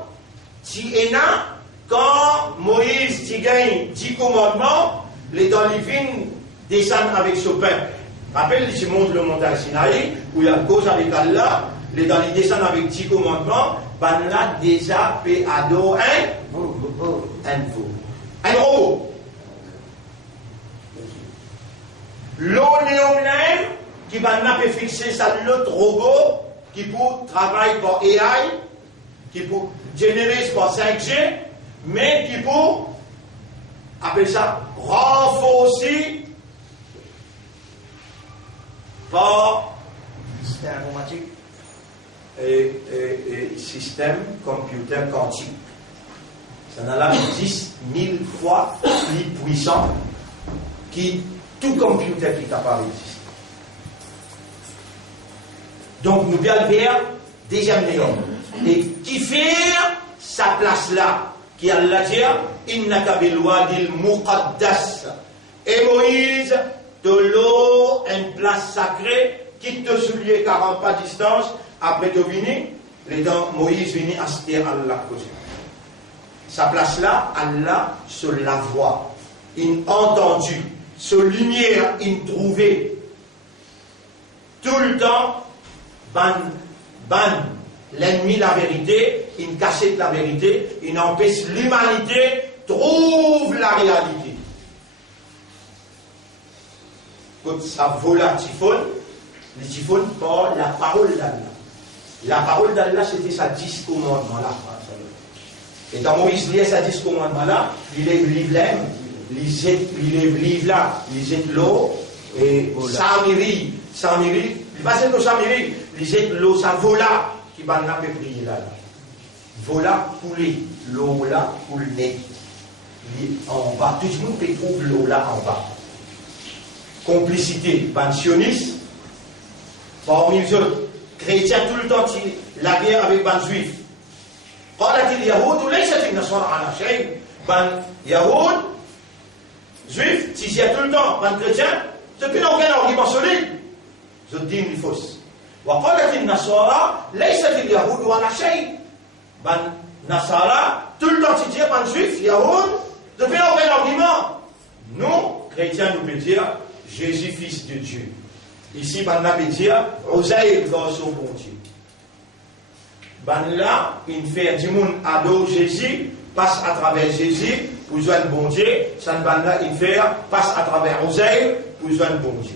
qui est là quand Moïse gagne 10 commandements. Les Dalivines descendent avec ce peuple. Rappelle, il se montre le montagne Sinaï, où il y a cause avec Allah, dans les descendants avec 10 commandements, ben là déjà péado un robot. L'ONEOMNAM qui va n'a fixer ça l'autre robot qui pour travailler pour AI, qui pour générer pour 5G, mais qui pour appeler ça renforcer par système informatique et système computer quantique. Ça en a là 10 000 fois plus puissant qui tout computer qui est capable d'exister. Donc nous allons faire deuxième néant. Et qui fait sa place là, qui a la dire innaka bil wadil muqaddas. Et Moïse de l'eau, une place sacrée, qui te soulier 40 pas de distance, après te venir, les dents Moïse vient à se dire Allah cause. Sa place là, Allah se la voit, il entendu, ce lumière, il trouvé. Tout le temps, l'ennemi la vérité, il cachait la vérité, il empêche l'humanité, trouve la réalité. Quand ça vola typhone, le typhone par la parole d'Allah. La parole d'Allah, c'était sa 10 commandements là. Et dans Moïse, il y a sa 10 commandements là, il est livre là, il jette l'eau, et Samiri, il va être au Samiri, il jette l'eau, ça vola, qui va n'a pas prier là. Vola couler, l'eau là couler. En bas, tout le monde peut trouver l'eau là en bas. Complicité, sioniste, parmi les autres, chrétiens tout le temps, la guerre avec les juifs. قالت اليهود ليست النصارى على شيء. Yahoud, juifs, si j'y ai tout le temps, chrétiens, depuis aucun argument solide. Je dis une fausse. وقالت النصارى ليست اليهود على شيء. Nasara, tout le temps, si j'y ai juifs, Yahoud, depuis aucun argument. Nous, chrétiens, nous pouvons dire Jésus, fils de Dieu. Ici, on peut dire Osaïe, garçon bon Dieu. Là, il fait du monde ado Jésus, passe à travers Jésus, pour joindre bon Dieu. Ça là, il fait passe à travers Osaïe, pour joindre bon Dieu.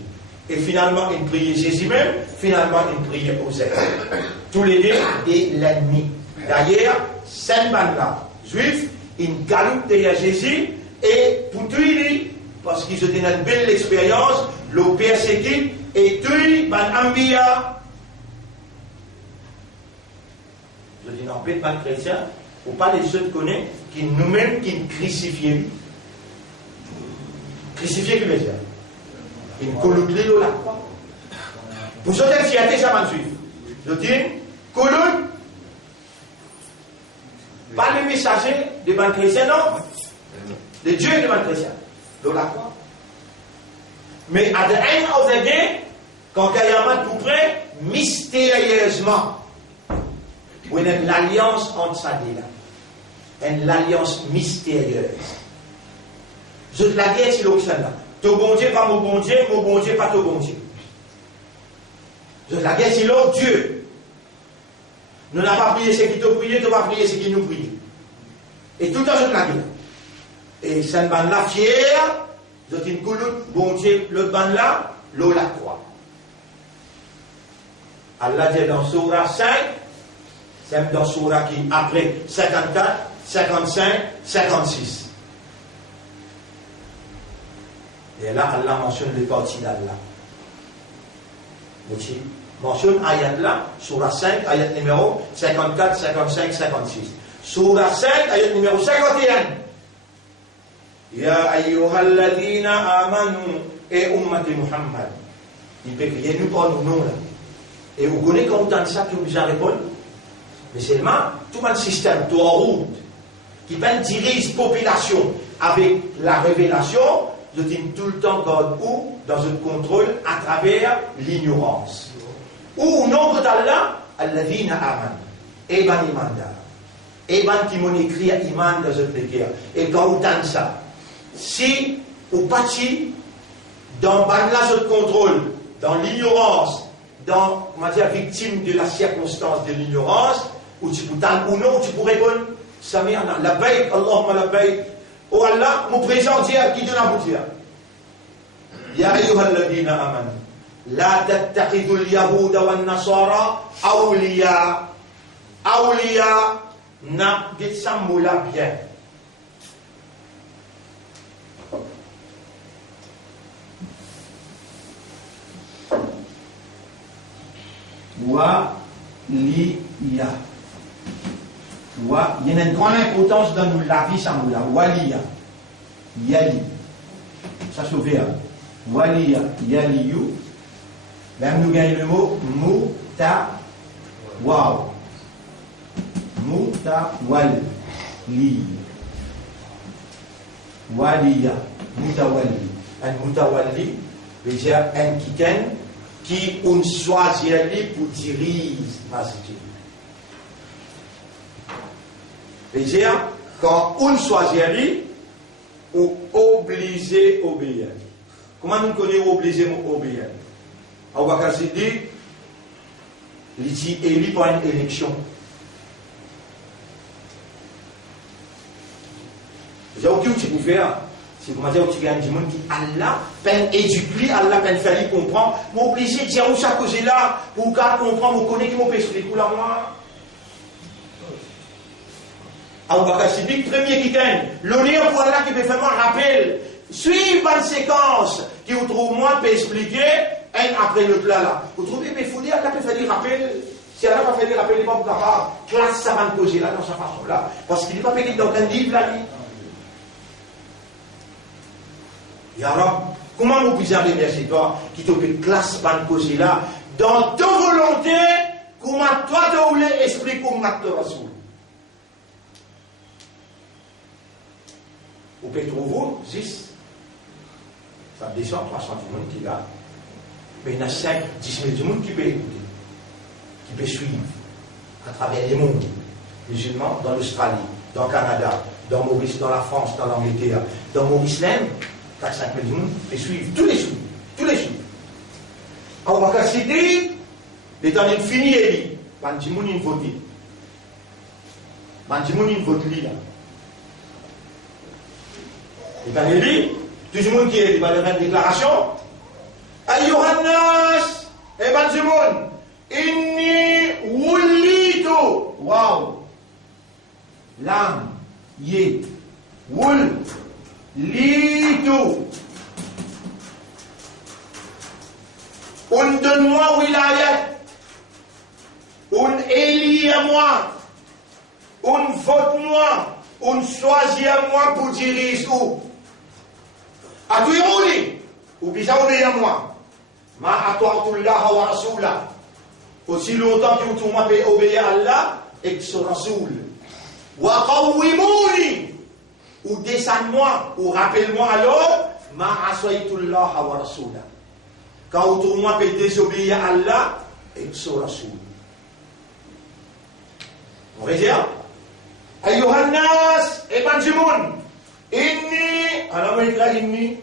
Et finalement, il prie Jésus même, finalement, il prie Osaïe. Tous les deux, et l'ennemi. D'ailleurs, cette bande-là, juif, il galope derrière Jésus, et pour tout il parce qu'ils ont une belle expérience, le persécute, et tout il va envier. Je dis non, pas de chrétien, ou pas les ceux qui connaissent, qui nous-mêmes, qui nous crucifient. Crucifier, qui veut dire ils nous colloquent la croix. Pour ceux qui ont été jamais juifs, je dis, colloque, pas le messager des bancs chrétiens, non. De Dieu des bancs chrétiens, de la croix. Mais à the end of the day, quand il y a un tout près, mystérieusement, il y a une alliance entre ça et là. Une alliance mystérieuse. Je te la guerre, c'est l'option là. Ton bon Dieu, pas mon bon Dieu, pas ton bon Dieu. Je te la guerre, c'est l'autre Dieu. Nous n'avons pas prié ce qui t'a prié, tu n'as pas prié ce qui nous prie. Et tout le temps, je te la guerre. Et cette bande-là, fière, je te dis, bon Dieu, l'autre bande-là, l'eau la croix. Allah dit dans Surah 5, c'est dans Surah qui, après 54, 55, 56. Et là, Allah mentionne les parties d'Allah. Il mentionne ayat là, Surah 5, ayat numéro 54, 55, 56. Surah 5, ayat numéro 51. Ya ayyuhalladhina amanu et ummati Muhammad. Il peut crier nous par nos noms là. Et vous connaissez quand on entend ça qui vous a répondu. Mais seulement, tout un système, tout en route, qui dirige la population avec la révélation, je dis tout le temps dans un contrôle à travers l'ignorance. Ou au nombre d'Allah, alladhina aman, eban imanda. Eban qui m'ont écrit iman dans un péché. Et quand on entend ça, si ou parti dans ce contrôle, dans l'ignorance, dans, on va dire, victime de la circonstance de l'ignorance, ou tu peux ou non, tu pourrais répondre, Sami'na, labbaik, Allahumma labbaik. Oh Allah, mon présent Dieu, qui donne à vous dire. Ya ayyuhalladhina amanu, la tattakhidul yahuda wan nasara awliya. Awliya, na, dit ça moula bien. Waliya. Il y a une grande importance dans la vie, ça moula. Waliya. Yali. Ça se fait. Waliya. Yaliyu. Même nous gagnons le mot muta. Wow. Mutawalli. Waliya. Mutawalli. Un mutawalli veut dire un qui on choisit pour diriger masjid. Veut dire quand on choisit ou obligé obéir. Comment nous connaissons obligé obéir? Abu Bakr Siddiq, il dit élu par une élection. C'est ce que tu peux faire. C'est comment dire que tu gagnes du monde qui Allah peine éduquer, Allah peine faire comprendre. Mais obligé de dire où ça cause là, pour qu'elle comprenne, vous connaissez qui m'ont expliqué pour la moi. Abu Bakr Siddiq, premier qui gagne. L'honneur pour Allah qui peut faire un rappel. Suivre une séquence qui vous trouve moi peut expliquer un après l'autre là. Vous trouvez, mais il faut dire Allah peut faire des rappels. Si Allah va faire des rappels, il n'est pas capable. Classe ça va me causer là dans sa façon là. Parce qu'il n'est pas payé dans un livre là. Ya Rab, comment vous pouvez remercier toi qui te fait classe ban causer là dans ta volonté, comment toi tu voulais expliquer comment tu Rasoul. Vous pouvez trouver 6. Ça descend 300 du monde qui est là. Mais il y en a 5, 10 000 du monde qui peut écouter, qui peut suivre à travers les mondes musulmans, dans l'Australie, dans le Canada, dans Maurice, dans la France, dans l'Angleterre, dans Maurice même. 4-5 000 du monde, et suivent tous les sous. On va citer, les temps fini et dit, Bandimoun il vote. Bandimoun il vote là. Les temps il dit, tout le monde qui est dans la même déclaration, Ayyuhannas, et Bandimoun, inni wullitu. Waouh! L'âme, yé, wul. Litu. On donne-moi wilayat. On élit à moi. On vote moi. On choisit à moi pour diriger où. À tout le monde. Ou bien ça obéit à moi. Ma atu'atullah wa rasulah. Aussi longtemps que tout le monde peut obéir à Allah et que son rasoul. Wa qawwimuni. Ou descends-moi, ou rappelle-moi alors, ma aswaytullah wa rasulah. Quand autour de moi peut désobéir à Allah et son rasoul. On va dire, Ayyuhannas, et Banjimoun, inni, alors on écrit inni,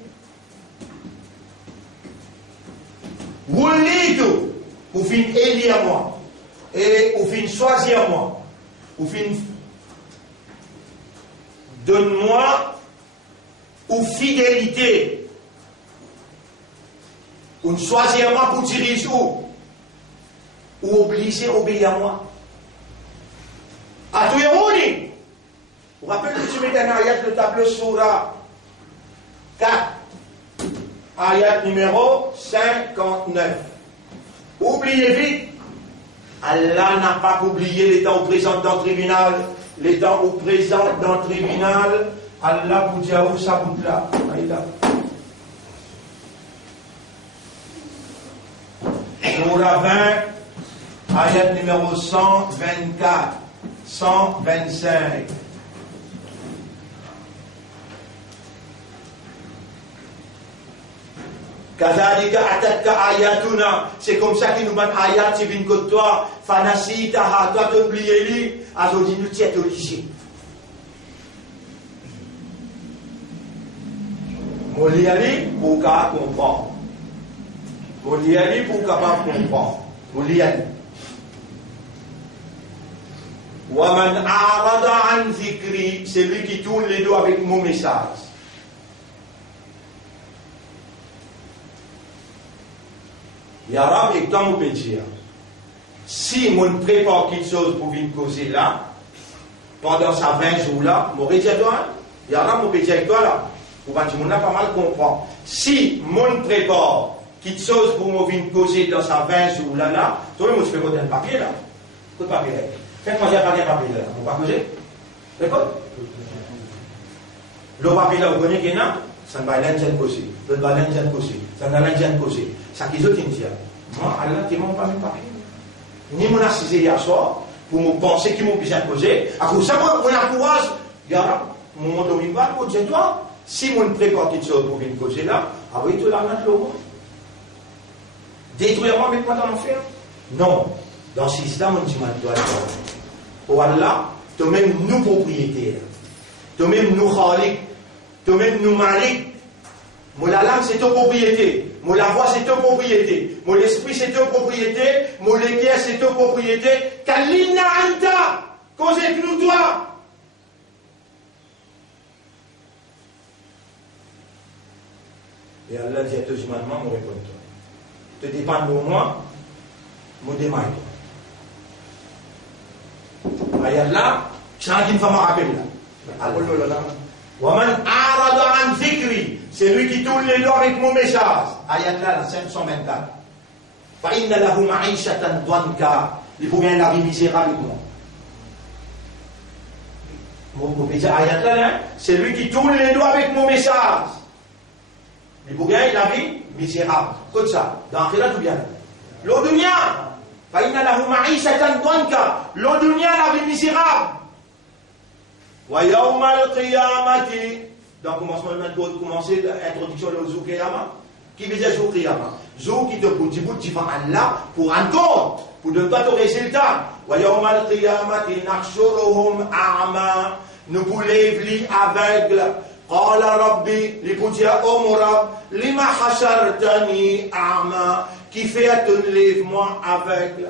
Woulidu, ou fin éli à moi, et ou fin choisir à moi, ou fin donne-moi ou fidélité. Ou choisir à moi pour diriger ou obliger à obéir à moi. À tout le monde. Vous rappelez que tu mets un ayat le tableau Surah 4. Ayat numéro 59. Oubliez vite. Allah n'a pas oublié les temps présents dans le tribunal. Les temps au présent dans le tribunal, Allah vous dit à vous ça vous là. Surah 20, ayat numéro 124, 125. Kazalika atatka ayatuna, c'est comme ça qu'il nous donne ayat, c'est une côte toi, fanasitaha, toi t'as oublié lui, azodi nous tiens au lycée. Mon liali pour qu'à comprendre. Mon liali pour capable comprendre. Vous lisez. Waman arada an zikri, c'est lui qui tourne les dos avec mon message. Yarab, et quand vous pouvez dire, si mon prépare quelque chose pour venir causer là, pendant ces 20 jours là, mon dit toi, Yarab, mon petit avec toi là, vous voyez, mon a pas mal comprendre. Si mon prépare quelque chose pour me venir causer dans ces 20 jours là, tout le monde se fait côté un papier là. Côté papier là. Faites-moi dire pas de papier là, vous ne pouvez pas causer. D'accord? Le papier là, vous connaissez qu'il y a, ça ne va pas l'indien causer. Le va l'indien causer. Ça ne va l'indien causer. Ça qui est autre chose. Moi, Allah, tu ne m'as pas mis papier. Ni mon assisé hier soir, pour me penser qu'ils m'ont besoin de causer. À cause de ça, on encourage. Regarde, mon domine pas, pour dire toi, si mon prépare quelque chose pour venir causer là, après tout là, maintenant, le monde. Détruire-moi, mets-moi dans l'enfer. Non. Dans ce système, on dit, oh Allah, toi-même nous propriétaires, toi-même nous khalik, toi-même nous malik. La langue c'est ta propriété, la voix c'est ta propriété, l'esprit c'est ta propriété, l'équerre c'est ta propriété. Kalina anta, cause avec nous toi. Et Allah dit à toi, moi réponds toi. Te dépend de moi, me démarre toi. Ayat là, ça qui me fait me rappeler là. Waman arada an zikri, c'est lui qui tourne les doigts avec mon message. Ayat là, 524. Fa inna lahu ma'ishatan dhanka, il faut bien la vie misérable avec moi. Mon ayat là, c'est lui qui tourne les doigts avec mon message. Il faut bien la vie misérable. Comme ça, dans Akhirat tout bien. L'eau dunya, fa inna lahu ma'ishatan dhanka, l'eau dunya la vie misérable. Wa yawmal qiyamati, dans le commencement de commencer l'introduction de Zou Qiyama, qui veut dire Zou Qiyama. Zou qui te dit tu vas Allah pour rendre compte, pour donner pas ton résultat. Wa yawmal qiyamati nakhshuruhum a'ma, nous pour les aveugles. Qala rabbi, li pour dire oh mon Rabb, lima hashartani a'ma, qui fait à te lève-moi aveugle.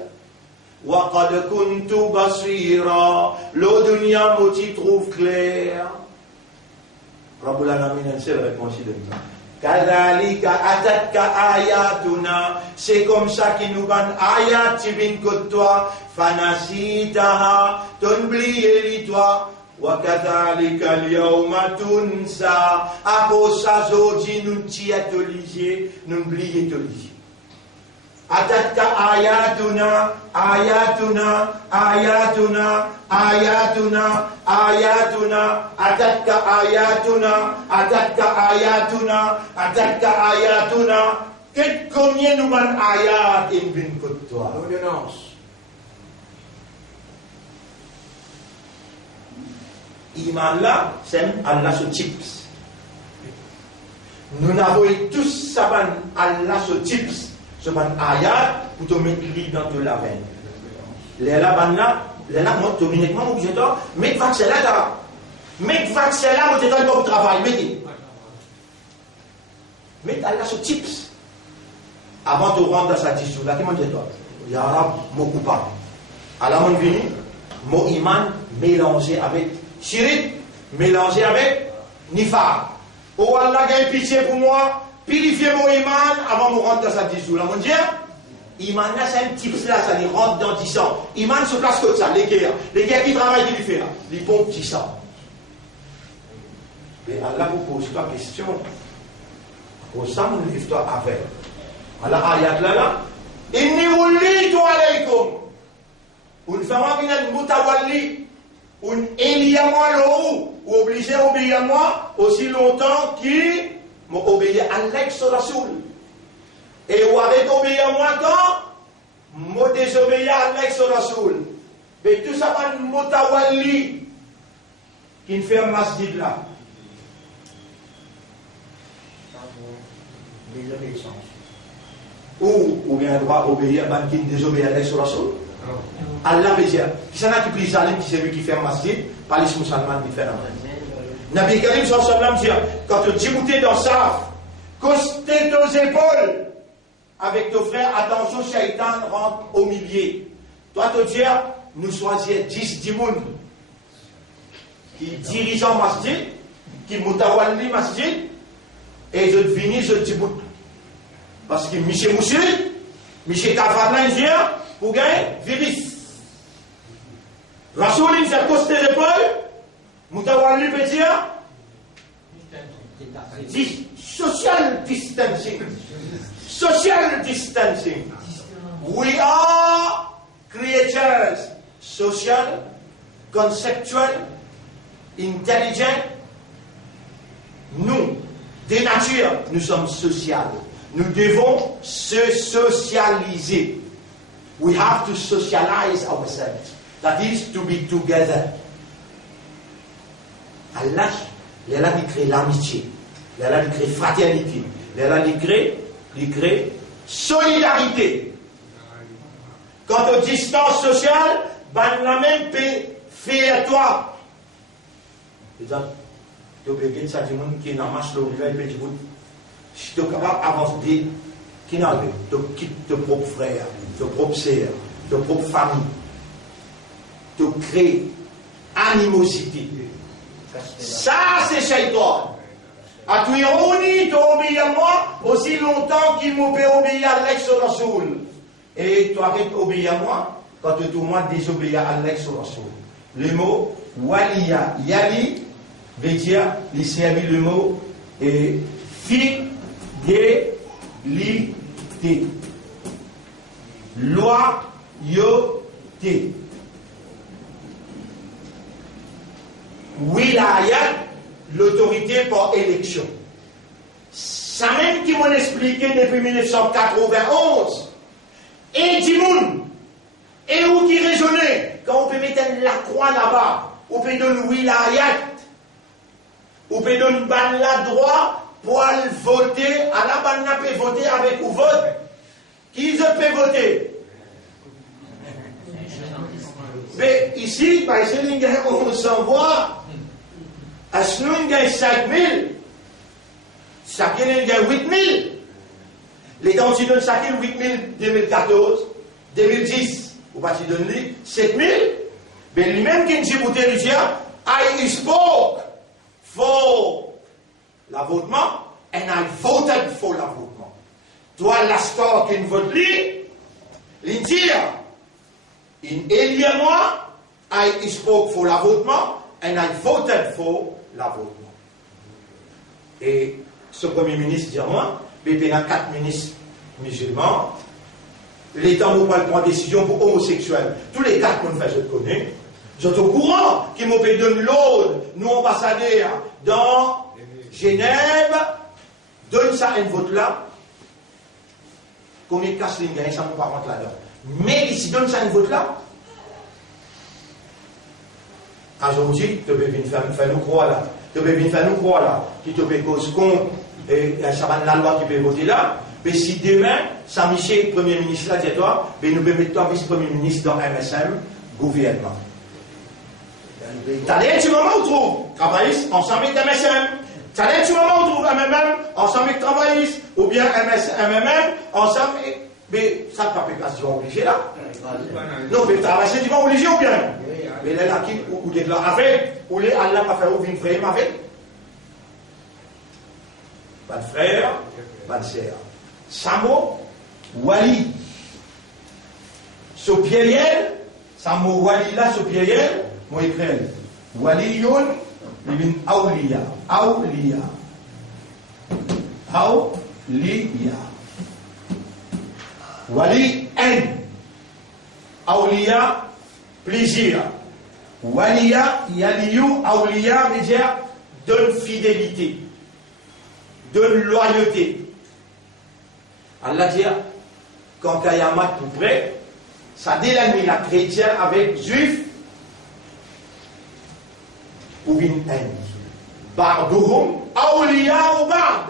وَقَدْ كُنْتُ بَصِيرًا, le dunya m'y trouve clair. Rabbul Alamin, c'est la réponse de ça. Kadhalika atatka ayatuna, c'est comme ça qu'il nous donne ayat tibin que toi, fanasitaha, t'oublies les toi. Wa kadhalika al-yawma tunsa, à cause ça aujourd'hui nous t'y atelier, nous oubliez t'olier. Atatka ayatuna, ayatuna, ayatuna, ayatuna, ayatuna, atatka ayatuna, atatka ayatuna, atatka ayatuna. Qu'est-ce combien nous man ayat in bin kutwa? L'ordonnance. Iman là, c'est Allah se chips. Nous n'avons tous saban Allah se chips. Ce ban ayat pour te mettre lit dans de la veine. Les là banna, les là moi dominiquement mon objet toi, mais vaccin là, mais vaccin là moi je dois pour travail, mais Allah ce tips avant de rendre dans sa tissu là qui m'a dit toi, ya Rab mon coupable. Alors mon vini, mon iman mélangé avec shirik, mélangé avec nifaq. Oh Allah gagne pitié pour moi. Purifier mon iman avant de rentrer dans sa 10 jours. Là, mon Dieu, iman là, c'est un petit peu là, ça les rentre dans 10 ans. Iman se place comme ça, les guerres qui travaillent, qui lui font là, les pompes 10 ans. Mais Allah vous pose la question. Au sein, on lève-toi avec. Allah, ayat là, inni wullitu alaykum. Une femme qui est mutawalli, une éliamoi l'eau, ou obligé à obéir à moi aussi longtemps qu'il m'obéir à l'ex-rasoul. Et ou avec obéir à moi quand m'o désobéir à l'ex-rasoul. Mais tout ça va mutawalli qui ne fait un masjid là. Désobéissance. Ou bien droit obéir à qui ne désobéit à l'ex-rasoul. Allah veut dire, qui s'en a qui plie Salim, qui c'est lui qui fait un masjid, pas les musulmans qui font un masjid. Nabi Karim sallallahu alayhi wa sallam dit, quand tu déboutais dans ça, costais tes épaules, avec ton frère, attention, Shaitan rentre au milieu. Toi, te dire, nous choisissons 10 dimoun qui dirigeant masjid, qui moutawalli masjid, et je devine, je dis bout. Parce que Michel Moussil, Michel Kafadlan, pour gagner, virus. Rasoul, il s'est costé l'épaule, moutawalli peut dire, social distancing. Social distancing. We are creatures, social, conceptual, intelligent. Nous, des natures, nous sommes sociales. Nous devons se socialiser. We have to socialize ourselves. That is to be together. Allah, il a créé l'amitié, il a créé fraternité, il a créé solidarité. Quant aux distances sociales, ben la même fait à toi. C'est-à-dire, tu peux gagner ça du monde qui est dans la marche, le rivière, il peut si tu es capable d'avancer, qui n'a pas, tu quittes ton propre frère, ton propre sœur, ton propre famille. Tu crées animosité. Ça, c'est Shaitan. À tout ironi, tu obéis à moi aussi longtemps qu'il m'a fait obéir à l'ex-Rasoul. Et tu arrêtes d'obéir à moi quand tu moi désobéir à l'ex-Rasoul. Le mot waliya, yali, veut dire, il servit le mot fidélité. Loyauté. Wilayat, l'autorité par élection. Ça même qui m'ont expliqué depuis 1991. Et Dimoun, et où qui raisonnait, quand on peut mettre la croix là-bas, on peut donner wilayat, on peut donner ban la droit pour aller voter, à la ban n'a peut voter avec ou vote. Qui se peut voter? Mais ici, par exemple, on s'envoie. À ce nous, il gagne 5 000. Chacun, il gagne 8 000. Les temps, tu donnes chacun 8 000 2014, 2010. Ou pas, tu donnes lui 7 000. Mais lui-même, qui dit pour te dire, I spoke for l'avortement, and I voted for l'avortement. Toi, l'instant qu'il vote lui, il dit, in élit moi, I spoke for l'avortement, and I voted for l'avortement. Et ce premier ministre dit à moi, il y a 4 ministres musulmans, l'État ne prend pas de décision pour homosexuels. Tous les 4 qu'on fait, je te connais. Je suis au courant qu'ils m'ont fait donner l'ordre, nous ambassadeurs, dans Genève, donne ça un vote là. Combien de casse les gagne, ça ne peut pas rentrer là-dedans. Mais ici, donne ça un vote là. Aujourd'hui, tu peux venir faire nous croire là. Tu peux venir faire nous croire là. Qui te peut cause contre, et ça va la loi qui peut voter là. Mais si demain, Saint-Michel, Premier ministre là, dis-toi, mais nous pouvons mettre toi vice-premier ministre dans MSM, gouvernement. T'as un petit moment où tu trouves travailliste ensemble avec MSM. T'as un petit moment où tu trouves MMM ensemble avec travailliste. Ou bien MMM ensemble avec. Mais ça ne peut pas se obligé là. Non, mais travailler, c'est pas obligé ou bien. Mais là, qui ou déclare avec, ou les Allah pas faire ouvrir une frère avec. Pas de frère, pas de sœur. Samo, Wali. Ce pied, Samo Wali là, ce pied, moi écrit. Waliyun, ibn Awliya. Awliya. Awliya. Wali N. Awliya, plaisir. Waliya, Yaliyu, Awliya, veut dire donne fidélité, donne loyauté. Allah dit, quand Kayamat tout près, ça délanime la chrétien avec juif ou bin N. Barduhum, Awliya ou Bard.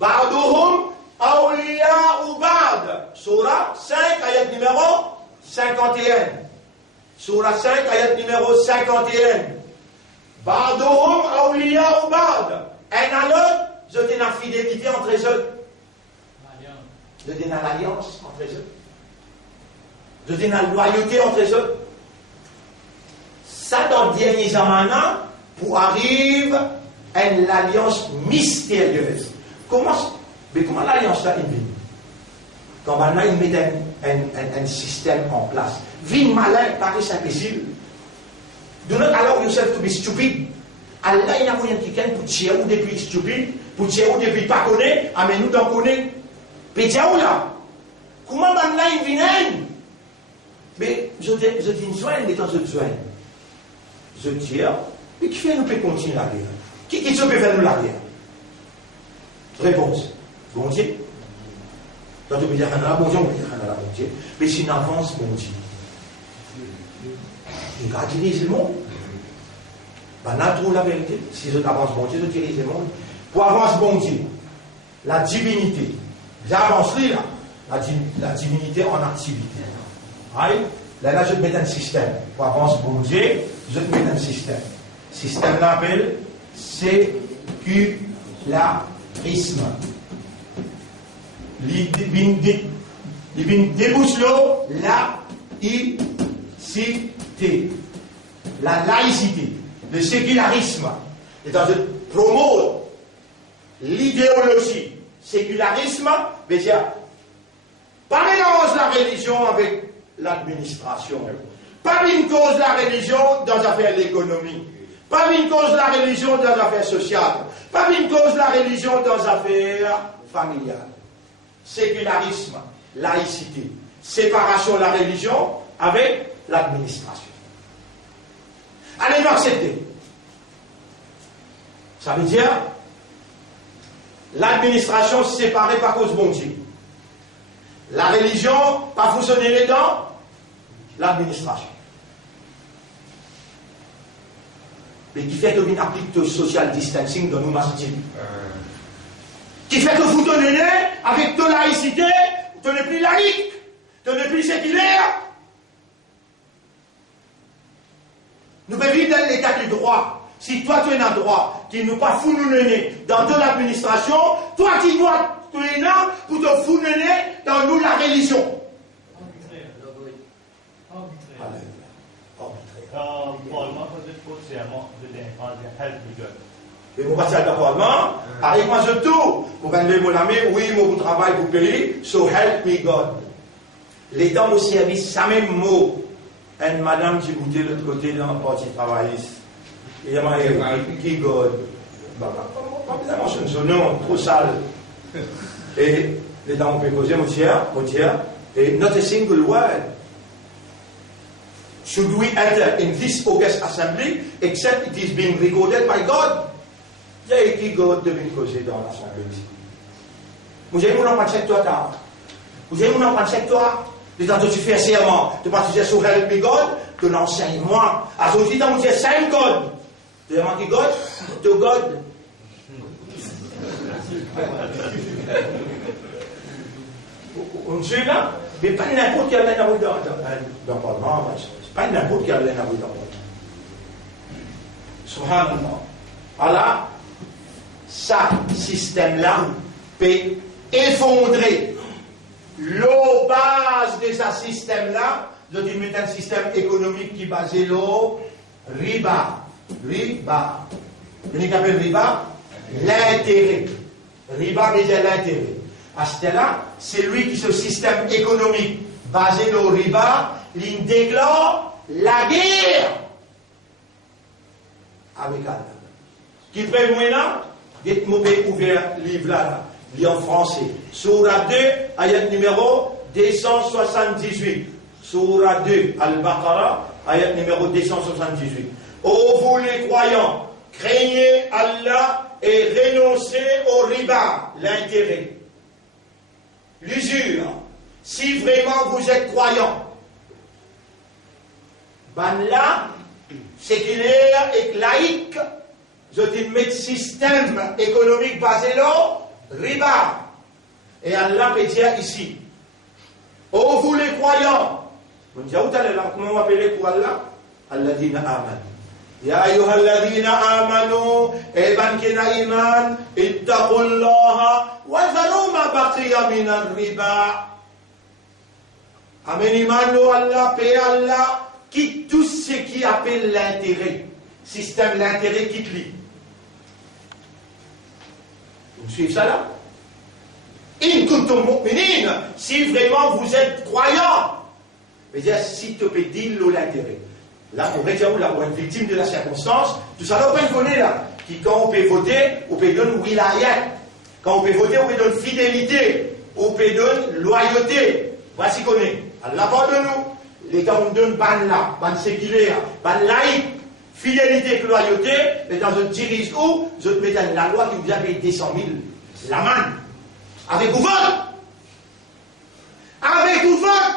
Barduhum, Awliya ou Bard. Surah 5, ayat numéro 51. Surah 5, ayat numéro 51. Barduhum, Awliya ou Bard. Un à l'autre, je tiens la fidélité entre eux. de donner l'alliance entre eux, de donner la loyauté entre eux. Ça, dans le dernier zaman, pour arriver à une alliance mystérieuse. Comment l'alliance là, il vient? Quand maintenant, il met un système en place. Vie malin, paraît imbécile. Do not allow yourself to be stupid. Allah, il y a moyen quelqu'un pour tirer ou depuis stupide, pour tirer ou depuis pas connaître, mais nous t'en connaissons. Pédia ou là? Comment maintenant il vient? Mais je dis une soigne, mais dans ce soigne. Je tire, mais qui fait nous peut continuer la guerre? Qui peut faire nous la guerre? Réponse. Bon Dieu. Quand on peut dire bon Dieu, on peut dire bon Dieu. Mais si on avance, bon Dieu. Il utilise le monde. Ben, on a trop la vérité. Si je avance, bon Dieu, je utilise le monde. Pour avancer, bon Dieu, la divinité. J'avance là. La divinité en activité. Right? Là, je te mets un système. Pour avancer, bon Dieu, je te mets un système. Système l'appelle sécularisme. Il débouche la laïcité. La laïcité, le sécularisme. Et dans le promote l'idéologie. Sécularisme, veut dire, pas mélange la religion avec l'administration. Pas une cause la religion dans l'affaire de l'économie. Pas une cause la religion dans l'affaire sociale. Pas une cause la religion dans l'affaire familiale. Sécularisme, laïcité, séparation de la religion avec l'administration. Allez, nous accepter. Ça veut dire l'administration séparée par cause bon Dieu. La religion, pas fonctionner dans l'administration. Mais qui fait que vous appliquez le social distancing dans nos masjids. Qui fait que vous tenez avec de laïcité, vous n'êtes plus laïque, vous n'êtes plus séculaire. Nous pouvons vivre dans l'état du droit. Si toi tu es un droit, qui nous pas fou nous mener dans de l'administration, toi tu dois tu es là pour te fou mener dans nous la religion. Arbitraire. Et mon passage d'appartement, avec moi je tout. Pour vendre mon ami, oui, mon travail pour payer, so help me God. L'état au service, ça même mot. Une madame qui goûtait de l'autre côté dans le parti travailliste. Et il y a qui God. Pas besoin de mentionner son nom, trop sale. Et l'état on peut poser, mon tiers, et not a single word. Should we enter in this August assembly except it is being recorded by God? Il y a écrit God devait causer dans l'assemblée ici. Vous avez mon enfant de secteur tard. Vous avez mon enfant de secteur. Les temps tu fais serment de partir sur Help Me God, que l'enseigne-moi. À ce moment-là, vous dites 5 God. Vous avez manqué God? De God. On suit là? Mais pas n'importe quelle laine à vous dans le Parlement. Pas n'importe quelle laine à vous dans le Parlement. Subhanallah. Alors, ça, système-là, peut effondrer l'eau base de ce système-là. Je dis, mettre un système économique qui est basé l'eau, riba. Riba. Vous savez qu'appelle riba? L'intérêt. Riba veut dire l'intérêt. À ce là, c'est lui qui, ce système économique basé sur le riba, il déclare la guerre avec Allah. Qui fait maintenant, dites-moi ouvert le livre là, lit en français. Surah 2, ayat numéro 278. Surah 2, Al-Baqarah, ayat numéro 278. Ô vous les croyants, craignez Allah et renoncez au riba, l'intérêt. L'usure, si vraiment vous êtes croyant, ben là, séculaire et laïque, je dis mettre système économique basé là, riba. Et Allah peut dire ici, ô vous les croyants, on dit où allez là, comment on appelle pour Allah? Allah dit aman. Ya ayyuhalladhina amanu eban kina iman ittaqullaha wa zaru ma baqiya minar riba. Amen iman lo Allah, paix Allah, quitte tout ce qui appelle l'intérêt. Système l'intérêt quitte lui. Vous suivez ça là? In kuntum mu'minin, si vraiment vous êtes croyants. Mais si tu peux dire l'intérêt. Là, on retient où là, pour une victime de la circonstance, tout ça là, on connaît là. Qui, quand on peut voter, on peut donner wilayat. Quand on peut voter, on peut donner fidélité. On peut donner loyauté. Voici qu'on est. Allah parle de nous. L'État on donne ban là, ban séculaire, ban laïque, fidélité et loyauté. Mais dans un dirige où, je te mets dans la loi qui vous a payé 200 000. C'est la manne. Avec vous vote. Avec vous vote.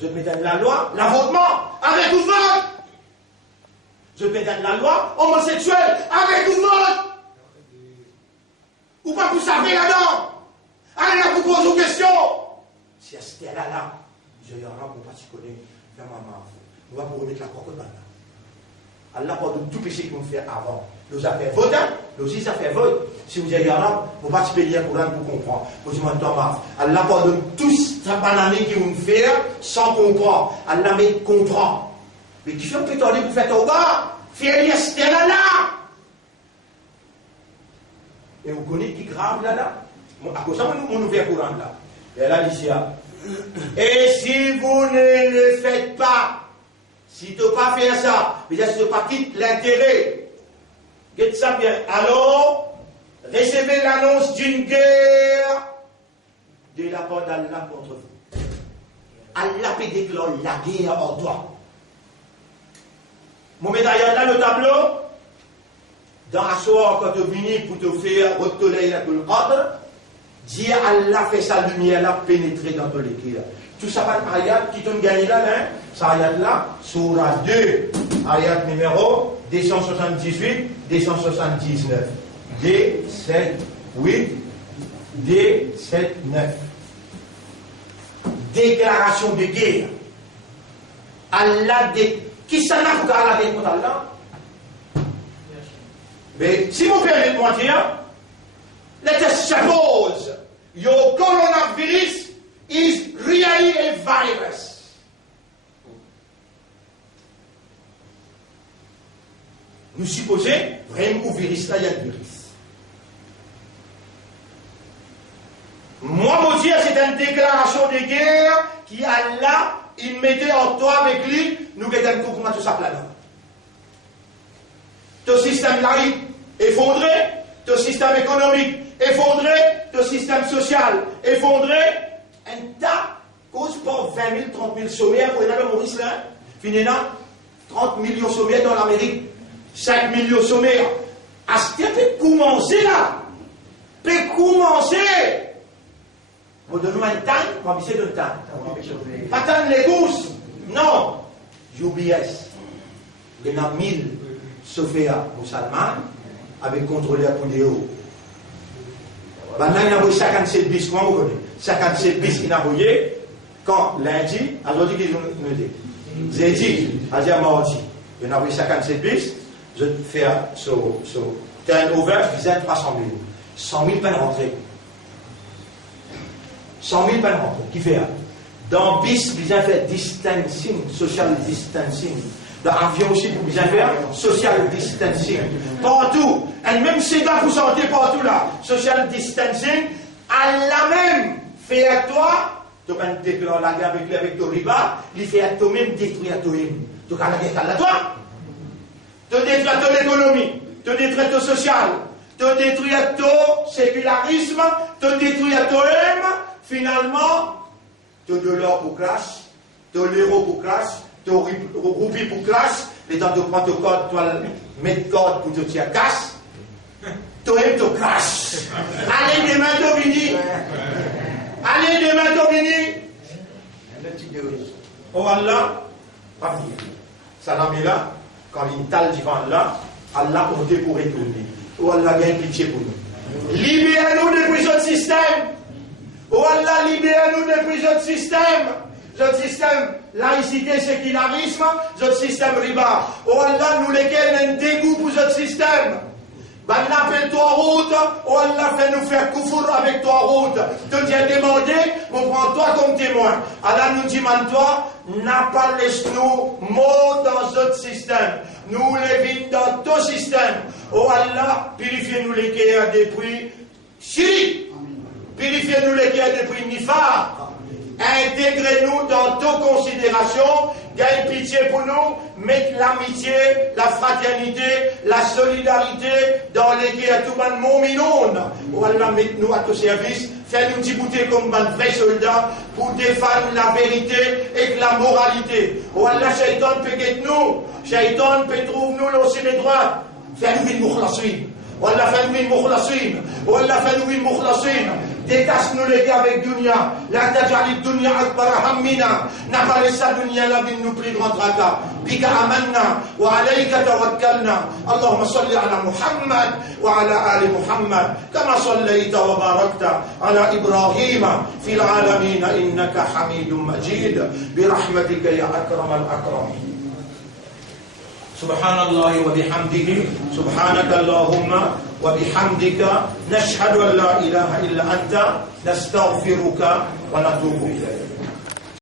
Je mets dans la loi l'avortement avec ou vote. Je mets dans la loi homosexuel avec ou vote. Ou pas vous savez là-dedans. Allez là pour poser une question. Si c'était là, je y aura pour pas s'y connaître. Faire maman. On va vous remettre la coque là. Allah parle de tout péché qu'on fait avant. Nous avons fait vote, nous aussi ça fait vote. Si vous êtes arabe, vous participez à Coran pour comprendre. Vous dites, Allah pardonne tous ces bananes qui vont faire sans comprendre. Allah met comprend. Mais qui fait un peu tordé pour faire au bas? Faire c'était là. Et vous connaissez qui grave là. À cause de ça, on ouvre le Coran là. Et là, ici, et si vous ne le faites pas, si tu ne pas faire ça, mais si tu ne pas quitter l'intérêt, qu'est-ce que ça bien? Alors, recevez l'annonce d'une guerre de la part d'Allah contre vous. Allah peut déclarer la guerre en toi. Mon médaille là, le tableau, dans un soir, quand tu viens pour te faire retourner la couleur, Dieu Allah fait sa lumière là pénétrer dans ton équilibre. Tout ça par ayat qui t'ont gagné là, hein? Ça ayat là, surah 2, ayat numéro 278, 279. D, 7, 8, D, 7, 9. Déclaration de guerre. Allah, qui s'en a pour Allah contre Allah? Mais si vous permettez de mentir, let us suppose your coronavirus is really a virus. Nous supposons vraiment au virus là, il y a le virus. Moi, mon Dieu, c'est une déclaration de guerre qui Allah, il mettait en toi avec lui, nous mettons comment tout ça là-dedans. Ton système laïque effondré, ton système économique effondré, ton système social effondré, un tas cause pour 20 000, 30 000 sommaires pour le Maurice là, finalement 30 millions de sommaires dans l'Amérique, 5 millions de sommaires. À ce qui peut commencer là, peut commencer. Vous donnez un temps, vous avez un temps. Pas tant les gousses, non. UBS, il y en a 1000 Sofia musulmans avec contrôlé à Poudéo. Maintenant, il y a 57 bis, comment vous connaissez? 57 bis qui n'a pas quand lundi, aujourd'hui, qu'ils nous disent. Jeudi, à dire mardi, il y en a 57 bis, je vais faire ce turnover, je disais 300 000. 100 000 peines rentrées. 100 000 peines rentrées. Qui fait? Dans bis, vous avez fait distancing, social distancing. Dans l'avion aussi, vous avez fait social distancing. Partout. Et même si vous sentez partout là, social distancing, Allah même fait à toi, tu vas déclarer la guerre avec ton riba, il fait à toi-même détruire toi-même. Tu vas la guerre à toi. Tu détruis ton économie, tu détruis ton social, tu détruis ton sécularisme, tu détruis toi-même. Finalement, tu as de l'or pour classe, tu as l'euro pour classe, tu as roupi pour classe, les temps tu prends ton code, tu mets le code pour te tirer casse, tu aimes ton classe. Allez demain, tu finis. Allez demain, tu finis. Oh Allah, pas venir. Ça n'a mis là, quand il t'a dit là, Allah compte pour retourner. Oh Allah, gagne pitié pour nous. Libérez-nous depuis ce système. Oh Allah, libère-nous depuis notre système. Notre système laïcité, sécularisme, notre système riba. Oh Allah, nous lesquels un dégoût pour notre système. Ben, appelle toi route, oh Allah, fait nous faire koufour avec toi route. Tu nous as demandé, on prend toi comme témoin. Allah nous dit, toi, n'a pas laissé-nous mots dans notre système. Nous les vîmes dans ton système. Oh Allah, purifiez-nous les guerres depuis Syrie. Purifiez-nous les guerres depuis Nifar. Intégrez-nous dans nos considérations, gagne pitié pour nous, mettez l'amitié, la fraternité, la solidarité dans les guerres tout le monde. Oh Allah, mettez-nous à ton service, fais-nous débouter comme un vrai soldat pour défendre la vérité et la moralité. Oh Allah, Shaitan peut guetter nous, Shaitan peut trouver nous aussi les droits. Fais-nous une moukhlasin. Oh Allah, fais-nous une moukhlasin. Oh Allah, fais-nous une moukhlasin. Détache-nous les gars avec dunya. La tajali dunya akbar hammina. N'a pas laissé la dunya la vie nous plus grand tracas. Bika amanna wa alayka tawakkalna. Allahumma salli ala Muhammad wa ala ali Muhammad. Kama sallayta wa barakta ala Ibrahim fil alamin innaka hamidun majid. Birahmatika ya akram al-akramin. سبحان الله وبحمده سبحانك اللهم وبحمدك نشهد أن لا إله إلا أنت نستغفرك ونتوب إليك